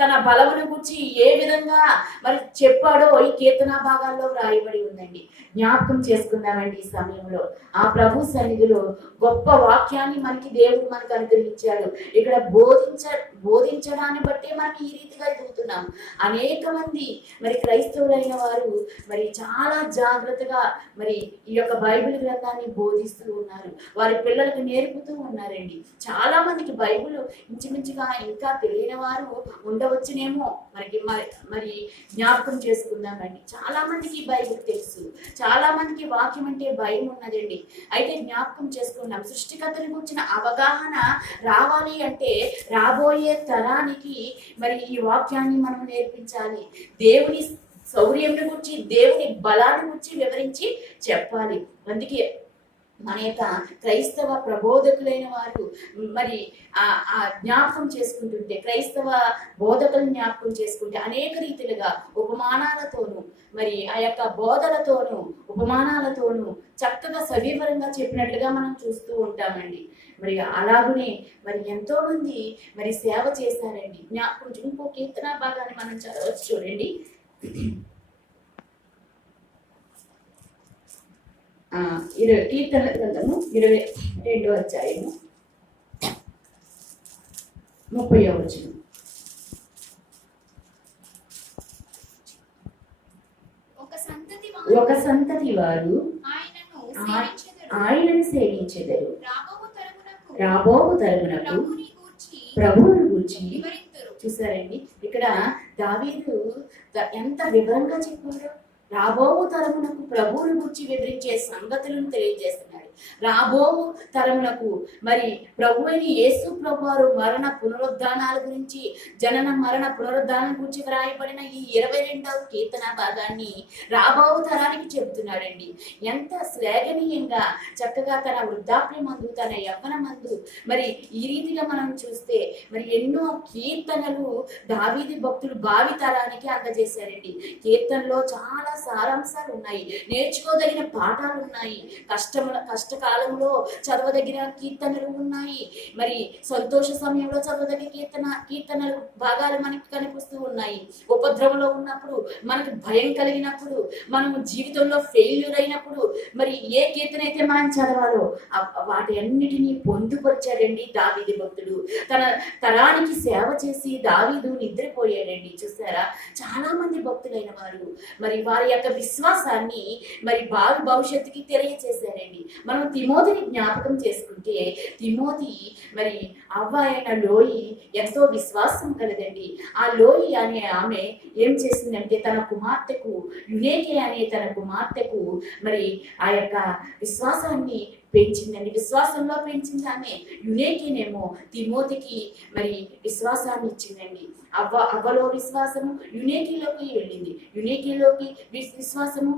తన బలమును గురించి ఏ విధంగా మరి చెప్పాడో ఈ కీర్తన భాగాల్లో వ్రాయబడి ఉందండి. జ్ఞాపకం చేసుకుందామండి ఈ సమయంలో. ఆ ప్రభు సన్నిధిలో గొప్ప వాక్యాన్ని దేవుడు మనకు అనుగ్రహించాడు. ఇక్కడ బోధించడాన్ని బట్టి మనం ఈ రీతిగా ఎదుగుతున్నాం. అనేక మంది మరి క్రైస్తవులైన వారు మరి చాలా జాగ్రత్తగా మరి ఈ యొక్క బైబిల్ గ్రంథాన్ని బోధిస్తూ ఉన్నారు, వారి పిల్లలకు నేర్పుతూ ఉన్నారండి. చాలా మందికి బైబిల్ ఇంచుమించుగా ఇంకా తెలియని వారు ఉండవచ్చునేమో. మరి జ్ఞాపకం చేసుకుందామండి. చాలా మందికి బైబిల్ తెలుసు, చాలా మందికి వాక్యం అంటే భయం ఉన్నదండి. అయితే జ్ఞాపకం చేసుకున్నాం, సృష్టికర్తని గురించిన అవగాహన రావాలి అంటే రాబోయే తరానికి మరి ఈ వాక్యాన్ని మనం నేర్పించాలి. దేవుని శౌర్యంని గురించి, దేవుని బలాన్ని గురించి వివరించి చెప్పాలి. అందుకే మన యొక్క క్రైస్తవ ప్రబోధకులైన వారు మరి ఆ జ్ఞాపకం చేసుకుంటుంటే, క్రైస్తవ బోధకులు జ్ఞాపకం చేసుకుంటే అనేక రీతిలుగా ఉపమానాలతోనూ మరి ఆ యొక్క బోధలతోనూ ఉపమానాలతోనూ చక్కగా సవివరంగా చెప్పినట్లుగా మనం చూస్తూ ఉంటామండి. మరి అలాగనే మరి ఎంతో మంది మరి సేవ చేశారండి. జ్ఞాపకం ఇంకో కీర్తన భాగాన్ని మనం చదవచ్చు, చూడండి. కీర్తన గ్రంథము 22వ అధ్యాయము 30వ వచనం. ఒక సంతతి వారు ఆయనను సేవించెదరు, రాబోవు తరమునకు ప్రభువును గూర్చి. చూసారండి ఇక్కడ దావీదు ఎంత వివరంగా చెప్పాడు. రాబోవు తరమునకు ప్రభువును గురించి వివరించే సంగతులను తెలియజేస్తున్నాడు. రాబోవు తరమునకు మరి ప్రభు అయిన యేసు ప్రభువారు మరణ పునరుద్ధానాల గురించి, జనన మరణ పునరుద్ధానం గురించి వ్రాయబడిన ఈ 22వ కీర్తన భాగాన్ని రాబోవు తరానికి చెబుతున్నాడండి. ఎంత శ్లాఘనీయంగా చక్కగా తన వృద్ధాప్య మందు, తన యవ్వన మందు మరి ఈ రీతిగా మనం చూస్తే మరి ఎన్నో కీర్తనలు దావీదు భక్తులు భావి తరానికి అందజేశారండి. కీర్తనలో చాలా సారాంశాలు ఉన్నాయి, నేర్చుకోదగిన పాఠాలు ఉన్నాయి, కష్టకాలంలో చదవదగిన కీర్తనలు ఉన్నాయి, మరి సంతోష సమయంలో చదవదగిన కీర్తనలు భాగాలు మనకి కనిపిస్తూ ఉన్నాయి. ఉపద్రవంలో ఉన్నప్పుడు, మనకు భయం కలిగినప్పుడు, మనం జీవితంలో ఫెయిల్యూర్ అయినప్పుడు మరి ఏ కీర్తన అయితే మనం చదవాలో వాటి అన్నిటినీ పొందుపరిచాడండి దావీదు భక్తుడు. తన తరానికి సేవ చేసి దావీదు నిద్రపోయాడండి. చూసారా, చాలా మంది భక్తులైన వారు మరి వారి యొక్క విశ్వాసాన్ని మరి భావి భవిష్యత్తుకి తెలియచేశారండి. మనం తిమోతిని జ్ఞాపకం చేసుకుంటే, తిమోతి మరి అవ్వ అయిన లోయి ఎంతో విశ్వాసం కలదండి. ఆ లోయి అనే ఆమె ఏం చేసిందంటే తన కుమార్తెకు, యునేకే అనే తన కుమార్తెకు మరి ఆ యొక్క విశ్వాసాన్ని పెంచిందండి. విశ్వాసంలో పెంచింది ఆమె. యునేకేనేమో తిమోతికి మరి విశ్వాసాన్ని ఇచ్చిందండి. అవ్వలో విశ్వాసము యునేకీలోకి వెళ్ళింది, యునేకీలోకి విశ్వాసము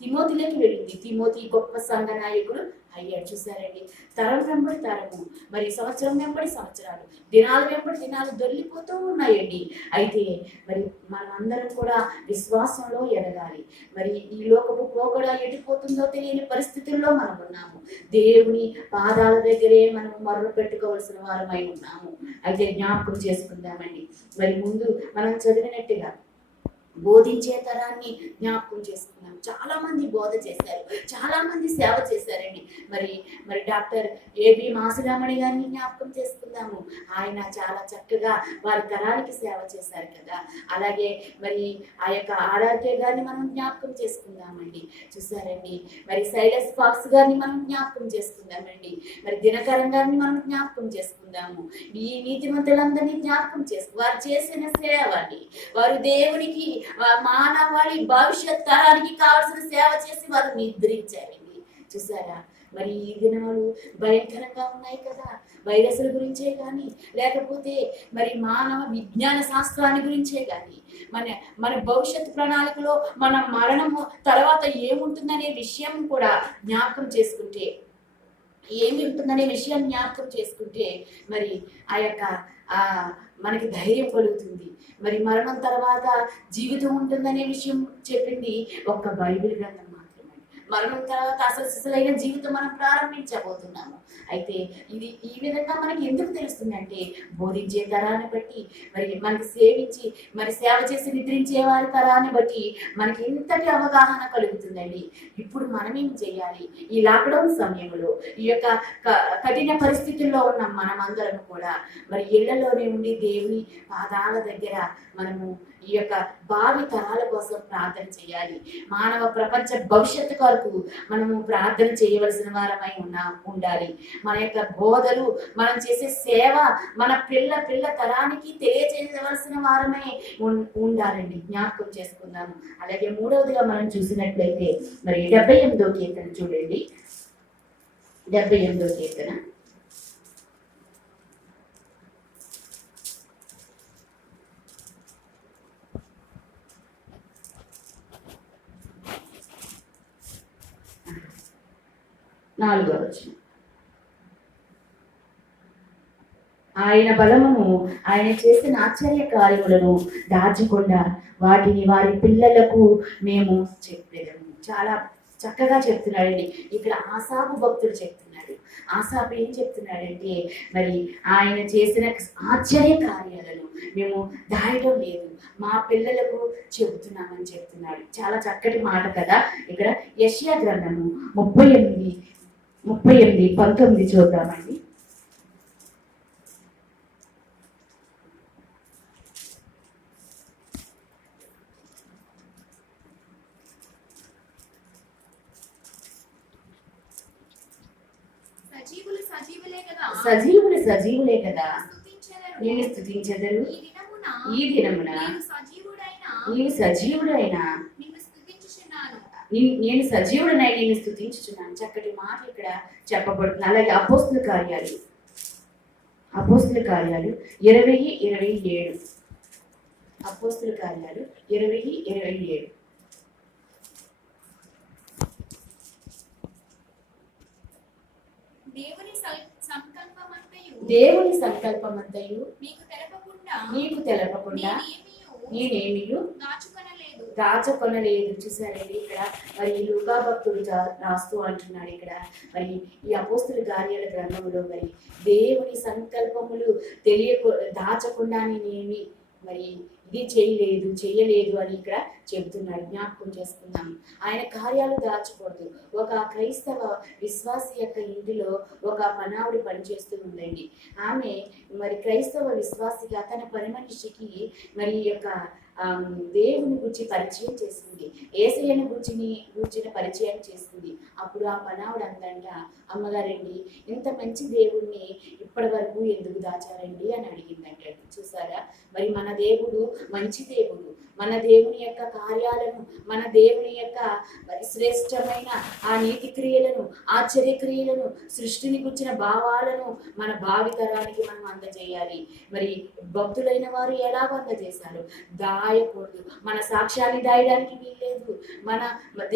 తిమోతిలోకి వెళ్ళింది. తిమోతి గొప్ప సంఘ నాయకుడు అయ్యాడు. చూసారండి, తరం వెంబడి తరము మరి సంవత్సరం వెంబడి సంవత్సరాలు, దినాలు వెంబడి దినాలు దొరికిపోతూ ఉన్నాయండి. అయితే మరి మనమందరం కూడా విశ్వాసంలో ఎదగాలి. మరి ఈ లోకపు పోకడ ఎడిపోతుందో తెలియని పరిస్థితుల్లో మనం ఉన్నాము. దేవుని పాదాల దగ్గరే మనం మొర్ర పెట్టుకోవాల్సిన వారమై ఉన్నాము. అయితే జ్ఞాపకం చేసుకుందామండి. మరి ముందు మనం చదివినట్టుగా బోధించే తరాన్ని జ్ఞాపకం చేసుకున్నాం. చాలా మంది బోధ చేశారు, చాలా మంది సేవ చేశారండి. మరి డాక్టర్ ఏబి మాసురామణి గారిని జ్ఞాపకం చేసుకుందాము. ఆయన చాలా చక్కగా వారి తరానికి సేవ చేశారు కదా. అలాగే మరి ఆ యొక్క ఆర్ఆర్కే గారిని మనం జ్ఞాపకం చేసుకుందామండి. చూసారండి, మరి సైలస్ ఫాక్స్ గారిని మనం జ్ఞాపకం చేసుకుందామండి. మరి దినకరం గారిని మనం జ్ఞాపకం చేసుకుందాము. ఈ నీతిమంతులందరినీ జ్ఞాపకం చేసుకు వారు చేసిన సేవని, వారు దేవునికి మానవాళి భవిష్యత్ తరానికి కావాల్సిన సేవ చేసి వారు నిద్రించారండి. చూసారా, మరి ఈ దినాలు భయంకరంగా ఉన్నాయి కదా. వైరస్ల గురించే కానీ, లేకపోతే మరి మానవ విజ్ఞాన శాస్త్రాన్ని గురించే కానీ, మన భవిష్యత్ ప్రణాళికలో మన మరణము తర్వాత ఏముంటుందనే విషయం కూడా జ్ఞాపకం చేసుకుంటే, మరి ఆ యొక్క మనకి ధైర్యం కలుగుతుంది. మరి మరణం తర్వాత జీవితం ఉంటుందనే విషయం చెప్పింది ఒక్క బైబిల్ గ్రంథం మాత్రమే. మరణం తర్వాత అసలైన జీవితం మనం ప్రారంభించబోతున్నాము. అయితే ఇది ఈ విధంగా మనకి ఎందుకు తెలుస్తుందంటే, బోధించే తరాన్ని బట్టి, మరి మనకి సేవించి మరి సేవ చేసి నిద్రించే వారి తరాన్ని బట్టి మనకి ఇంతటి అవగాహన కలుగుతుందండి. ఇప్పుడు మనం ఏం చేయాలి? ఈ లాక్డౌన్ సమయంలో, ఈ యొక్క కఠిన పరిస్థితుల్లో ఉన్న మనమందరం కూడా మరి ఇళ్లలోనే ఉండి దేవుని పాదాల దగ్గర మనము ఈ యొక్క భావి తరాల కోసం ప్రార్థన చేయాలి. మానవ ప్రపంచ భవిష్యత్తు కొరకు మనము ప్రార్థన చేయవలసిన వారమై ఉండాలి. మన యొక్క బోధలు, మనం చేసే సేవ మన పిల్ల తరానికి తెలియజేయవలసిన వారమై ఉండాలండి. జ్ఞాపకం చేసుకుందాము. అలాగే మూడవదిగా మనం చూసినట్లయితే మరి 78వ కీర్తన చూడండి. 78వ కీర్తన 4వ వచనం. ఆయన బలమును, ఆయన చేసిన ఆశ్చర్య కార్యములను దాచకుండా వాటిని వారి పిల్లలకు మేము చెప్పేదము. చాలా చక్కగా చెప్తున్నాడండి. ఇక్కడ ఆసాపు భక్తుడు చెప్తున్నాడు. ఆసాపు ఏం చెప్తున్నాడంటే, మరి ఆయన చేసిన ఆశ్చర్య కార్యాలను మేము దాయడం లేదు, మా పిల్లలకు చెబుతున్నామని చెప్తున్నాడు. చాలా చక్కటి మాట కదా. ఇక్కడ యెషయా గ్రంథము 38:19 చూద్దామండి. సజీవులు సజీవులే కదా, నేను స్తుతించెదరు. ఈ దినమున నీవు సజీవుడైన నేను సజీవుడనై నేను స్తుతించుచున్నాను. చక్కటి మాట ఇక్కడ చెప్పబడుతుంది. అలాగే అపోస్తుల కార్యాలు 20:27. అపోస్తుల కార్యాలు 20:27. దేవుని సంకల్పమంతయు నీకు తెలపకుండా నేనేమియు దాచుకొనలేదు. చూసారండి, ఇక్కడ మరి లూకా భక్తుడు రాస్తూ అంటున్నాడు. ఇక్కడ మరి ఈ అపోస్తుల కార్యాల గ్రంథంలో మరి దేవుని సంకల్పములు దాచకుండా నేనేమి మరి ఇది చేయలేదు అని ఇక్కడ చెబుతున్నాడు. జ్ఞాపకం చేసుకుందాం. ఆయన కార్యాలు దాచకూడదు. ఒక క్రైస్తవ విశ్వాసి యొక్క ఇంటిలో ఒక పనావిడ పనిచేస్తూ ఉందండి. ఆమె మరి క్రైస్తవ విశ్వాసిగా తన పని మనిషికి మరి యొక్క దేవుని గురించి పరిచయం చేసింది, యేసయ్యను గురించిన పరిచయం చేసింది. అప్పుడు ఆ పనావిడ అందంట, అమ్మగారండి, ఇంత మంచి దేవుణ్ణి ఇప్పటి వరకు ఎందుకు దాచారండి అని అడిగిందంట. చూసారా, మరి మన దేవుడు మంచి దేవుడు. మన దేవుని యొక్క కార్యాలను, మన దేవుని యొక్క శ్రేష్టమైన ఆ నీతి క్రియలను, ఆశ్చర్య క్రియలను, సృష్టిని గురించిన భావాలను మన భావితరానికి మనం అందజేయాలి. మరి భక్తులైన వారు ఎలాగ అందజేశారు? దాయకూడదు. మన సాక్ష్యాన్ని దాయడానికి వీల్లేదు. మన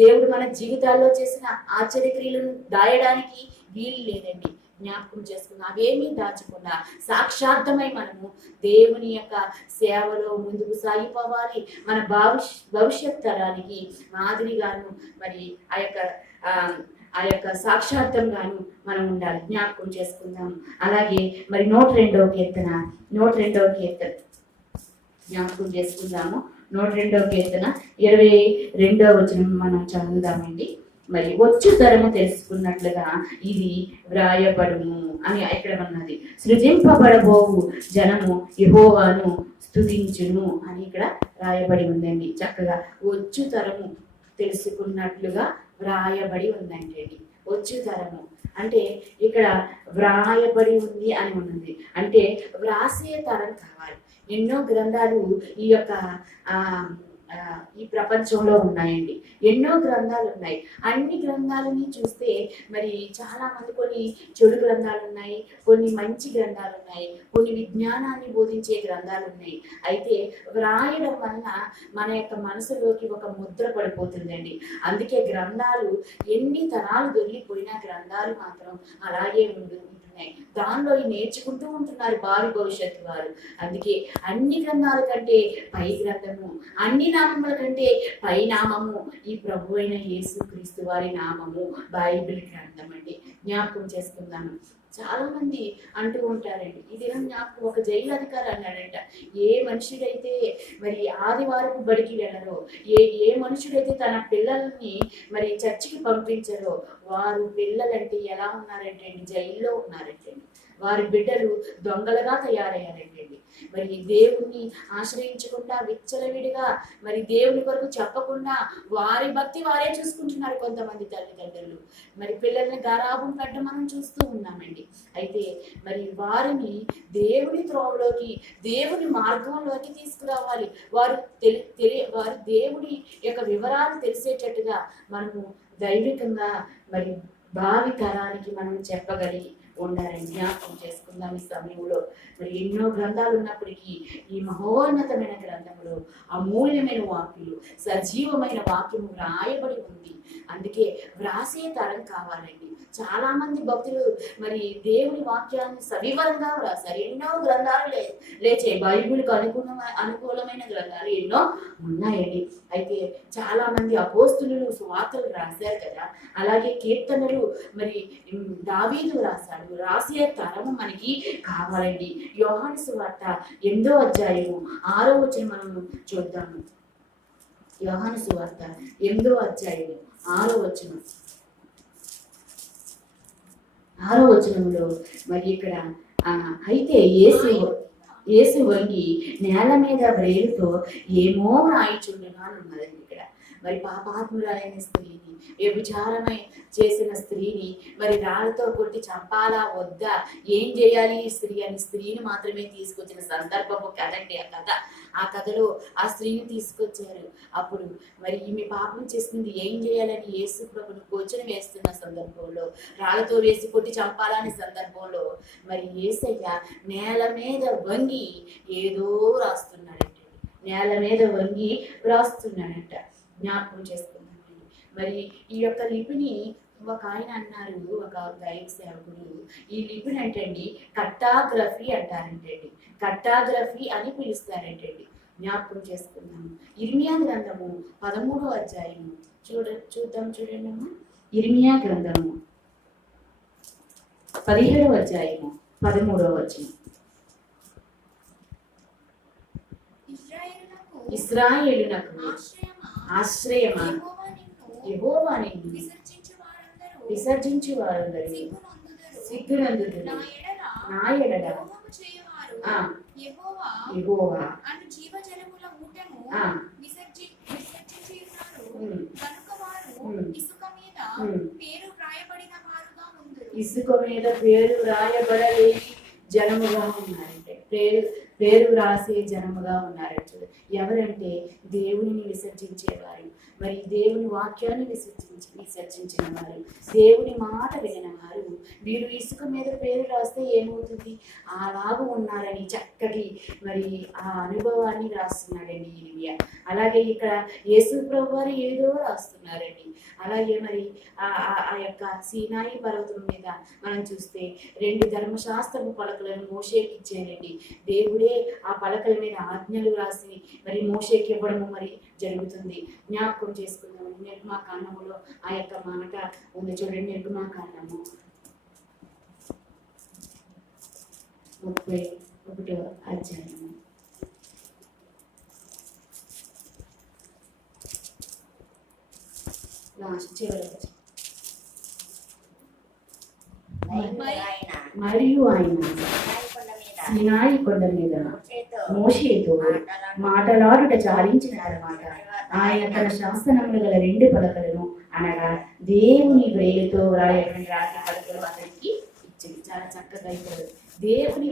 దేవుడు మన జీవితాల్లో చేసిన ఆశ్చర్య క్రియలను దాయడానికి వీలు లేదండి. జ్ఞాపకం చేసుకున్న అవేమీ దాచకుండా సాక్షార్థమై మనము దేవుని యొక్క సేవలో ముందుకు సాగిపోవాలి. మన భవిష్యత్ తరానికి మాదిరిగాను మరి ఆ యొక్క సాక్షార్థంగాను మనం ఉండాలి. జ్ఞాపకం చేసుకుందాం. అలాగే మరి 102వ కీర్తన జ్ఞాపకం చేసుకుందాము. 102వ కీర్తన 22వ వచనం మనం చదువుదామండి. మరి వచ్చు తరము తెలుసుకున్నట్లుగా ఇది వ్రాయబడును అని ఇక్కడ ఉన్నది. సృజింపబడబోవు జనము యెహోవాను స్తుతించును అని ఇక్కడ రాయబడి ఉందండి. చక్కగా వచ్చు తరము తెలుసుకున్నట్లుగా వ్రాయబడి ఉందండి. వచ్చు తరము అంటే ఇక్కడ వ్రాయబడి ఉంది అని ఉన్నది. అంటే వ్రాసే తరం కావాలి. ఎన్నో గ్రంథాలు ఈ యొక్క ఈ ప్రపంచంలో ఉన్నాయండి. ఎన్నో గ్రంథాలు ఉన్నాయి. అన్ని గ్రంథాలని చూస్తే మరి చాలా మంది కొన్ని చెడు గ్రంథాలు ఉన్నాయి, కొన్ని మంచి గ్రంథాలు ఉన్నాయి, కొన్ని విజ్ఞానాన్ని బోధించే గ్రంథాలు ఉన్నాయి. అయితే వ్రాయడం వలన మన యొక్క మనసులోకి ఒక ముద్ర పడిపోతుందండి. అందుకే గ్రంథాలు ఎన్ని తరాలు దొరికిపోయినా గ్రంథాలు మాత్రం అలాగే ఉంటున్నాయి. దానిలో నేర్చుకుంటూ ఉంటున్నారు భావి భవిష్యత్తు వారు. అందుకే అన్ని గ్రంథాల కంటే పై గ్రంథము, అన్ని నామముల కంటే పై నామము ఈ ప్రభు అయిన యేసుక్రీస్తు వారి నామము బైబిల్ గ్రంథం అండి. జ్ఞాపకం చేసుకుందాము. చాలా మంది అంటూ ఉంటారండి, ఈ దినం నాకు ఒక జైలు అధికారి అన్నాడంట, ఏ మనుషుడైతే మరి ఆదివారపు బడికి వెళ్ళరో, ఏ మనుషుడైతే తన పిల్లల్ని మరి చర్చికి పంపించరో వారు పిల్లలంటే ఎలా ఉన్నారంటే అండి, జైల్లో ఉన్నారంటే, వారి బిడ్డలు దొంగలుగా తయారయ్యారంటండి. మరి దేవుణ్ణి ఆశ్రయించకుండా విచ్చలవిడిగా మరి దేవుని కొరకు చెప్పకుండా వారి భక్తి వారే చూసుకుంటున్నారు కొంతమంది తల్లిదండ్రులు. మరి పిల్లల్ని గారాబం పెట్టడం మనం చూస్తూ ఉన్నామండి. అయితే మరి వారిని దేవుని త్రోవలోకి, దేవుని మార్గంలోకి తీసుకురావాలి. వారు వారు దేవుని యొక్క వివరాలు తెలిసేటట్టుగా మనము దైవికంగా మరి భావి తరానికి మనం చెప్పగలిగి ఉండాలని జ్ఞాపకం చేసుకుందాం ఈ సమయంలో. మరి ఎన్నో గ్రంథాలు ఉన్నప్పటికీ ఈ మహోన్నతమైన గ్రంథంలో అమూల్యమైన వాక్యులు, సజీవమైన వాక్యము రాయబడి ఉంది. అందుకే వ్రాసే తరం కావాలండి. చాలా మంది భక్తులు మరి దేవుని వాక్యాన్ని సవివరంగా వ్రాసారు. ఎన్నో గ్రంథాలు లేచాయి. బైబిల్కి అనుకూలమైన గ్రంథాలు ఎన్నో ఉన్నాయండి. అయితే చాలా మంది అపోస్తులు సువార్తలు రాశారు కదా, అలాగే కీర్తనలు మరి దావీదు రాశాడు. రాసే తరము మనకి కావాలండి. యోహాను సువార్త 8వ అధ్యాయము 6వ వచనం మనం చూద్దాము. యోహాను సువార్త 8వ అధ్యాయము 6వ వచనం. 6వ వచనంలో మరి ఇక్కడ అయితే యేసు వంగి నేల మీద వ్రేలుతో ఏమో రాయిచుండగా అని ఉన్నదండి. ఇక్కడ మరి పాపాత్మురాలైన స్త్రీని, వ్యభిచారమై చేసిన స్త్రీని మరి రాళ్ళతో కొట్టి చంపాలా వద్దా, ఏం చేయాలి ఈ స్త్రీ అని స్త్రీని మాత్రమే తీసుకొచ్చిన సందర్భము కదండి ఆ కథ. ఆ కథలో ఆ స్త్రీని తీసుకొచ్చారు. అప్పుడు మరి ఈమె పాపం చేస్తుంది, ఏం చేయాలని యేసు ప్రభుని కూర్చొని వేస్తున్న సందర్భంలో, రాళ్ళతో వేసి కొట్టి చంపాలని సందర్భంలో మరి యేసయ్య నేల మీద వంగి ఏదో రాస్తున్నాడంట. నేల మీద వంగి రాస్తున్నాడంట. జ్ఞాపకం చేసుకున్నామండి. మరి ఈ యొక్క లిపిని ఒక ఆయన అన్నారు, ఒక దైవ సేవకుడు, ఈ లిపిని అంటండి కట్టాగ్రఫీ అంటారంటండి. కట్టాగ్రఫీ అని పిలుస్తారంటండి. జ్ఞాపకం చేసుకున్నాము. ఇర్మియా గ్రంథము 13వ అధ్యాయము చూద్దాం చూడండి అమ్మా. ఇర్మియా గ్రంథము 17వ అధ్యాయము 13వ వచనం. ఇశ్రాయేలునకు ఆశ్రయమా యెహోవా నిన్ను విసర్జించు వారందరూ సిగ్గునందుదురు. నా ఎడల యెహోవా ఇసుక మీద పేరు రాయబడలేని జనముగా ఉన్నారంటే, పేరు రాసే జనముగా ఉన్నారంటే ఎవరంటే దేవునిని విసర్జించేవారు, మరి దేవుని వాక్యాన్ని విసర్జించిన వారు, దేవుని మాట వినిన వారు. వీరు ఇసుక మీద పేరు రాస్తే ఏమవుతుంది, అలాగూ ఉన్నారని చక్కటి మరి ఆ అనుభవాన్ని రాస్తున్నాడండి ఇర్మియా. అలాగే ఇక్కడ యేసు ప్రభు వారు ఏదో రాస్తున్నారండి. అలాగే మరి ఆ యొక్క సీనాయి పర్వతం మీద మనం చూస్తే 2 ధర్మశాస్త్రపు పలకలను మోషేకి ఇచ్చారండి. దేవుడే ఆ పలకల మీద ఆజ్ఞలు రాసి మరి మోషేకి ఇవ్వడము మరి జరుగుతుంది. జ్ఞాపకం చేసుకుందాం. నిర్గమాకాండములో ఆ యొక్క మాట ఉంది చూడండి. నిర్గమాకాండము 31వ అధ్యాయము లాస్ట్ చివరి ఆయన మరియు ఆయన నాయకుల మీద సినాయి కొండ మీద మోషేతో మోషేతో మాటలాడుట చాలించిన తర్వాత ఆయన తన శాసనములు గల 2 పలకలను అనగా దేవుని వ్రేలితో వ్రాయబడిన రాతి పలకలు అతనికి ఇచ్చింది. చాలా చక్కగా ఇచ్చాడు. దేవుని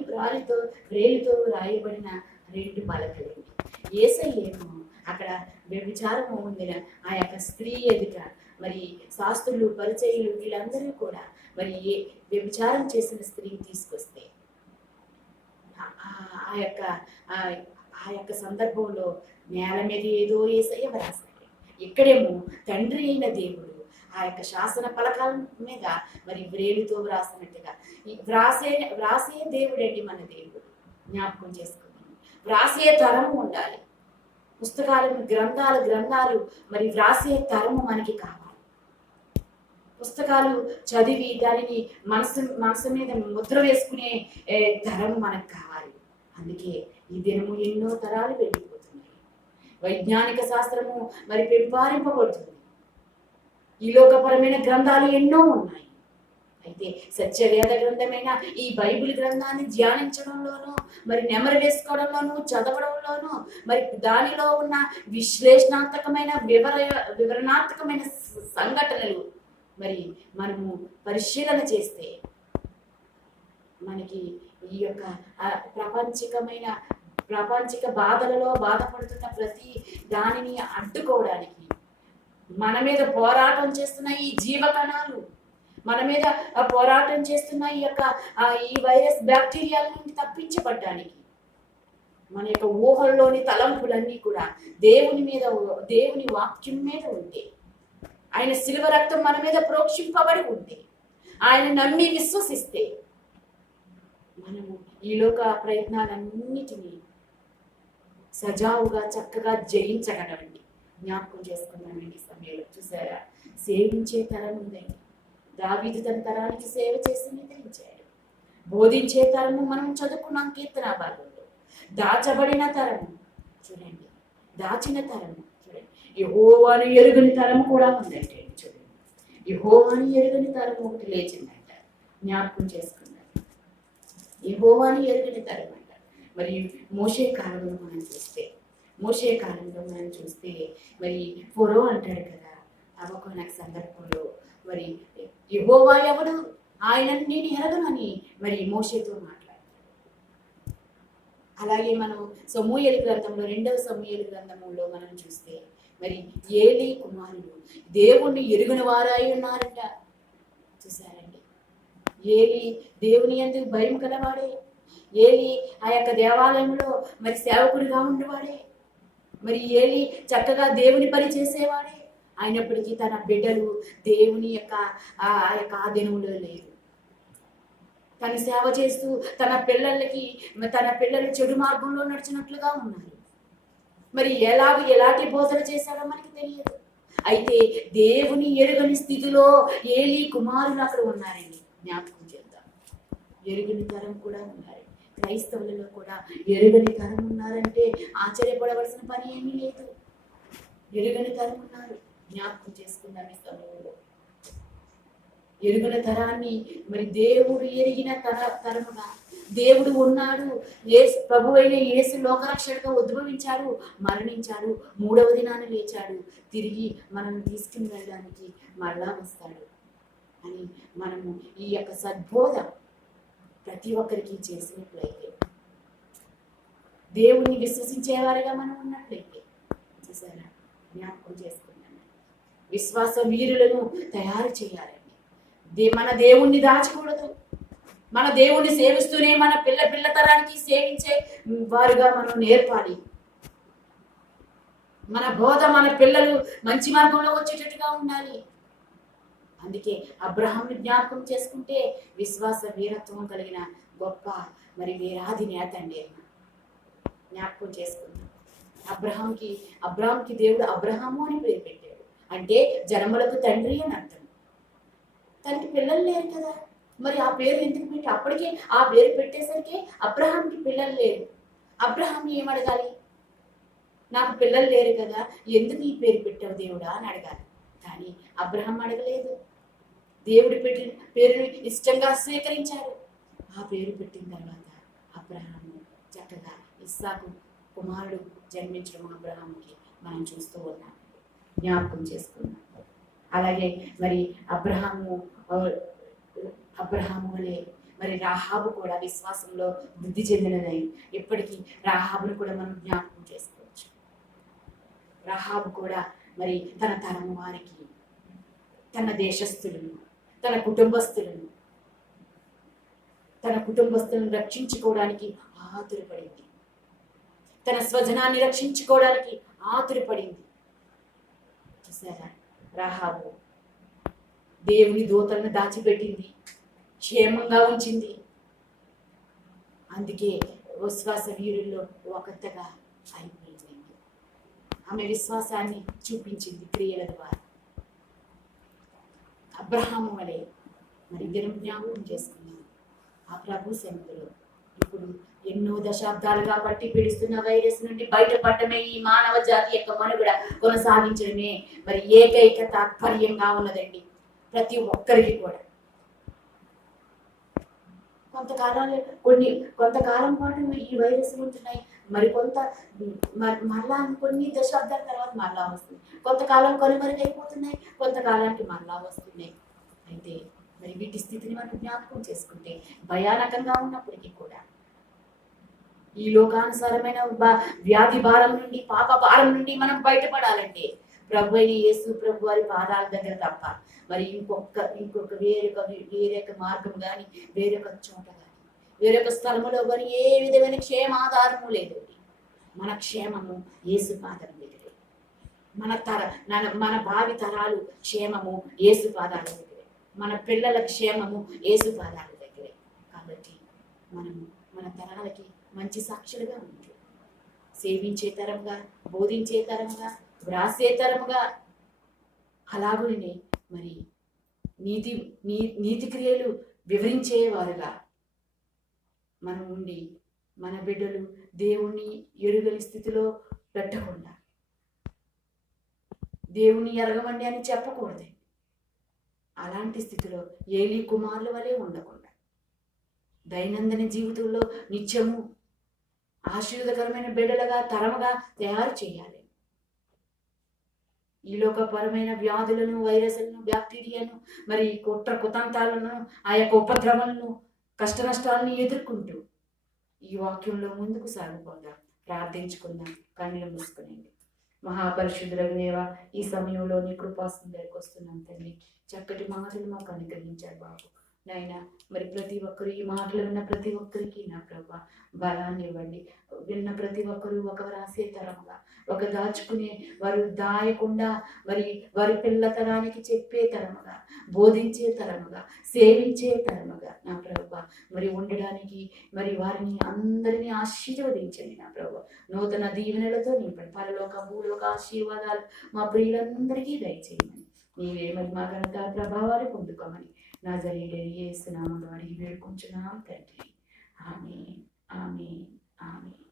వ్రేలితో వ్రాయబడిన 2 పలకలు. యేసయ్యేమో అక్కడ వ్యభిచారము ఉందిన ఆ యొక్క స్త్రీ ఎదుట మరి శాస్త్రులు పరిచయులు వీళ్ళందరూ కూడా మరి వ్యభిచారం చేసిన స్త్రీని తీసుకొస్తే ఆ యొక్క సందర్భంలో నేల మీద ఏదో యేసయ్య వ్రాసాడు. ఇక్కడేమో తండ్రి అయిన దేవుడు ఆ యొక్క శాసన పలకాల మీద మరి వ్రేలితో వ్రాసినట్టుగా వ్రాసే దేవుడండి మన దేవుడు. జ్ఞాపకం చేసుకున్నాం. వ్రాసే తరము ఉండాలి. పుస్తకాలు గ్రంథాలు మరి వ్రాసే తరము మనకి కావాలి. పుస్తకాలు చదివి దానిని మనసు మీద ముద్ర వేసుకునే తరము మనకు కావాలి. అందుకే ఈ దినము ఎన్నో తరాలు వెళ్ళిపోతున్నాయి. వైజ్ఞానిక శాస్త్రము మరి పెంపారింపబడుతుంది. ఈ లోకపరమైన గ్రంథాలు ఎన్నో ఉన్నాయి. అయితే సత్యవేద గ్రంథమైన ఈ బైబిల్ గ్రంథాన్ని ధ్యానించడంలోనూ మరి నెమరు వేసుకోవడంలోనూ చదవడంలోనూ మరి దానిలో ఉన్న విశ్లేషణాత్మకమైన వివరణాత్మకమైన సంఘటనలు మరి మనము పరిశీలన చేస్తే మనకి ఈ యొక్క ప్రాపంచిక బాధలలో బాధపడుతున్న ప్రతి దానిని అడ్డుకోవడానికి మన మీద పోరాటం చేస్తున్న ఈ జీవకణాలు, మన మీద పోరాటం చేస్తున్న ఈ వైరస్ బ్యాక్టీరియాల నుండి తప్పించబడ్డానికి మన యొక్క ఊహల్లోని తలంపులన్నీ కూడా దేవుని వాక్యం మీద ఉంటే, ఆయన శిలువ రక్తం మన మీద ప్రోక్షింపబడి ఉంటే, ఆయన నమ్మి విశ్వసిస్తే మనము ఈ లోక ప్రయత్నాలన్నిటినీ సజావుగా చక్కగా జయించగలమండి. జ్ఞాపకం చేసుకున్నానండి సమయంలో. చూసారా, సేవించే తరం ఉందండి. దావీదు తన తరానికి సేవ చేసి నిద్రించాడు. బోధించే తరము మనం చదువుకున్నాం కీర్తన భాగంలో. దాచబడిన తరము చూడండి, దాచిన తరము చూడండి. యెహోవాను ఎరుగని తరము కూడా ఉందంటే చూడండి. యెహోవాను ఎరుగని తరము ఒకటి లేచిందంట. జ్ఞాపకం చేసుకున్నాను. యెహోవాను ఎరుగని తరం అంట. మరి మోషే కాలంలో మనం చూస్తే మరి ఫరో అంటాడు కదా ఒక్కొక్క సందర్భంలో, మరి యెహోవా ఎవడు, ఆయన నేను ఎరగనని మరి మోషేతో మాట్లాడతాడు. అలాగే మనం సమూయేలు గ్రంథంలో 2వ సమూయేలు గ్రంథంలో మనం చూస్తే మరి ఏలీ కుమారులు దేవుణ్ణి ఎరుగని వారై ఉన్నారంట. చూసారండి, ఏలీ దేవుని యందు భయం కలవాడే. ఏలీ ఆ యొక్క దేవాలయంలో మరి సేవకుడిగా ఉండేవాడే. మరి ఏలీ చక్కగా దేవుని పని చేసేవాడే. అయినప్పటికీ తన బిడ్డలు దేవుని యొక్క ఆధీనంలో లేరు. తను సేవ చేస్తూ తన పిల్లలు చెడు మార్గంలో నడిచినట్లుగా ఉన్నారు. మరి ఎలాంటి బోధన చేశాడో మనకి తెలియదు. అయితే దేవుని ఎరుగని స్థితిలో ఏలీ కుమారులు అక్కడ ఉన్నారండి. జ్ఞాపకం చేద్దాం. ఎరుగని తరం కూడా ఉన్నారు. క్రైస్తవులలో కూడా ఎరుగని తరం ఉన్నారంటే ఆశ్చర్యపడవలసిన పని ఏమీ లేదు. ఎరుగని తరం ఉన్నారు. జ్ఞాపకం చేసుకున్నాం ఈ సమయంలో. ఎరుగన తరాన్ని మరి దేవుడు ఎరిగిన తరముగా దేవుడు ఉన్నాడు. ప్రభు అయిన యేసు లోకరక్షణగా ఉద్భవించాడు, మరణించాడు, 3వ దినాన లేచాడు, తిరిగి మనల్ని తీసుకుని వెళ్ళడానికి మరలా వస్తాడు అని మనము ఈ యొక్క సద్బోధ ప్రతి ఒక్కరికి చేసినట్లయితే, దేవుణ్ణి విశ్వసించేవారిగా మనం ఉన్నట్లయితే, చూసారా, జ్ఞాపకం చేసుకున్నాను. విశ్వాస వీరులను తయారు చేయాలండి. మన దేవుణ్ణి దాచకూడదు. మన దేవుణ్ణి సేవిస్తూనే మన పిల్ల తరానికి సేవించే వారుగా మనం నేర్పాలి. మన బోధ మన పిల్లలు మంచి మార్గంలో వచ్చేటట్టుగా ఉండాలి. అందుకే అబ్రహాంని జ్ఞాపకం చేసుకుంటే విశ్వాస వీరత్వం కలిగిన గొప్ప మరి వీరాది నేత అండి ఆయన. జ్ఞాపకం చేసుకున్నాం. అబ్రహాంకి దేవుడు అబ్రహాము అని పేరు పెట్టాడు. అంటే జనములకు తండ్రి అని అర్థం. తనకి పిల్లలు లేరు కదా, మరి ఆ పేరు ఎందుకు పెట్టి? అప్పటికే ఆ పేరు పెట్టేసరికి అబ్రహాంకి పిల్లలు లేరు. అబ్రహాం ఏమడగాలి? నాకు పిల్లలు లేరు కదా, ఎందుకు ఈ పేరు పెట్టావు దేవుడా అని అడగాలి. కానీ అబ్రహాం అడగలేదు. దేవుడు పెట్టిన పేరుని ఇష్టంగా స్వీకరించారు. ఆ పేరు పెట్టిన తర్వాత అబ్రహాము చక్కగా ఇస్సాకు కుమారుడు జన్మించడం అబ్రహాముకి మనం చూస్తూ ఉన్నాం, జ్ఞాపకం చేసుకున్నాం. అలాగే మరి అబ్రహాము వలె మరి రాహాబు కూడా విశ్వాసంలో వృద్ధి చెందినదై ఇప్పటికీ రాహాబును కూడా మనం జ్ఞాపకం చేసుకోవచ్చు. రాహాబు కూడా మరి తన తరం వారికి, తన దేశస్థులను, తన కుటుంబస్తులను రక్షించుకోవడానికి ఆతురపడింది. తన స్వజనాన్ని రక్షించుకోవడానికి ఆతురపడింది. చూసారా, రాహాబు దేవుని దూతలను దాచిపెట్టింది, క్షేమంగా ఉంచింది. అందుకే విశ్వాస వీరుల్లో ఒకతగా అయిపోయింది. ఆమె విశ్వాసాన్ని చూపించింది క్రియల ద్వారా. అబ్రహాము వలె మరి ఇద్దరు జ్ఞాపకం చేసుకున్నాం. ఆ ప్రభు సన్నిధిలో ఇప్పుడు ఎన్నో దశాబ్దాలుగా పట్టి పీడిస్తున్న వైరస్ నుండి బయటపడటమే ఈ మానవ జాతి యొక్క మనుగడ కొనసాగించడమే మరి ఏకైక తాత్పర్యంగా ఉన్నదండి ప్రతి ఒక్కరికి కూడా. కొంతకాలం పాటు ఈ వైరస్ ఉంటున్నాయి, మరలా కొన్ని దశాబ్దాల తర్వాత మరలా వస్తుంది, కొంతకాలం కనుమరుగైపోతున్నాయి, కొంతకాలానికి మరలా వస్తున్నాయి. అయితే మరి వీటి స్థితిని మనం జ్ఞాపకం చేసుకుంటే భయానకంగా ఉన్నప్పటికీ కూడా ఈ లోకానుసారమైన వ్యాధి భారం నుండి, పాప భారం నుండి మనం బయటపడాలంటే ప్రభు అయిన యేసు ప్రభు వారి పాదాల దగ్గర తప్ప మరి ఇంకొక వేరొక మార్గం కానీ, వేరొక చోట కానీ, వేరొక స్థలములో కానీ ఏ విధమైన క్షేమాధారము లేదండి. మన క్షేమము యేసు పాదం దగ్గరే, మన భావి తరాలు క్షేమము యేసు పాదాల దగ్గరే, మన పిల్లల క్షేమము యేసు పాదాల దగ్గరే. కాబట్టి మనము మన తరాలకి మంచి సాక్షులుగా ఉంటాం, సేవించే తరంగా, బోధించే తరంగా, వ్రాసే తరముగా, అలాగనే మరి నీతి క్రియలు వివరించేవారుగా మనం ఉండి మన బిడ్డలు దేవుణ్ణి ఎరుగని స్థితిలో పెట్టకుండా, దేవుణ్ణి ఎరగమండి అని చెప్పకూడదు. అలాంటి స్థితిలో ఏలీ కుమారుల వలె ఉండకుండా దైనందిన జీవితంలో నిత్యము ఆశీర్వదకరమైన బిడ్డలుగా తరముగా తయారు చేయాలి. ఈ లోకపరమైన వ్యాధులను, వైరస్లను, బ్యాక్టీరియాను, మరి కుట్ర కుతంత్రాలను, ఆ యొక్క ఉపద్రవాలను, కష్ట నష్టాలను ఎదుర్కొంటూ ఈ వాక్యంలో ముందుకు సాగిపోదాం. ప్రార్థించుకుందాం. కన్నులు మూసుకునేది. మహాపరిశుద్ధులకు దేవా, ఈ సమయంలో నీ కృపాసనం దగ్గరికి వస్తున్నాం తండ్రి. చక్కటి మాటలు మాకు అనుగ్రహించారు బాబు నాయనా. మరి ప్రతి ఒక్కరు ఈ మాటలు విన్న ప్రతి ఒక్కరికి నా ప్రభా బలాన్ని ఇవ్వండి. విన్న ప్రతి ఒక్కరు ఒక రాసే తరముగా, ఒక దాచుకునే వారు దాయకుండా మరి వారి పిల్లతనానికి చెప్పే తరముగా, బోధించే తరముగా, సేవించే తరముగా నా ప్రభా మరి ఉండడానికి మరి వారిని అందరినీ ఆశీర్వదించండి నా ప్రభా. నూతన దీవెనలతో నింపండి. పరలోక భూలోక ఆశీర్వాదాలు మా ప్రియులందరికీ దయచేయమని, నీవే మరి మా ఘనత ప్రభావాలు పొందుకోమని నజరేయుడైన యేసు నామములో అడిగి వేడుకుంటున్నాం తండ్రి. ఆమేన్, ఆమేన్, ఆమేన్.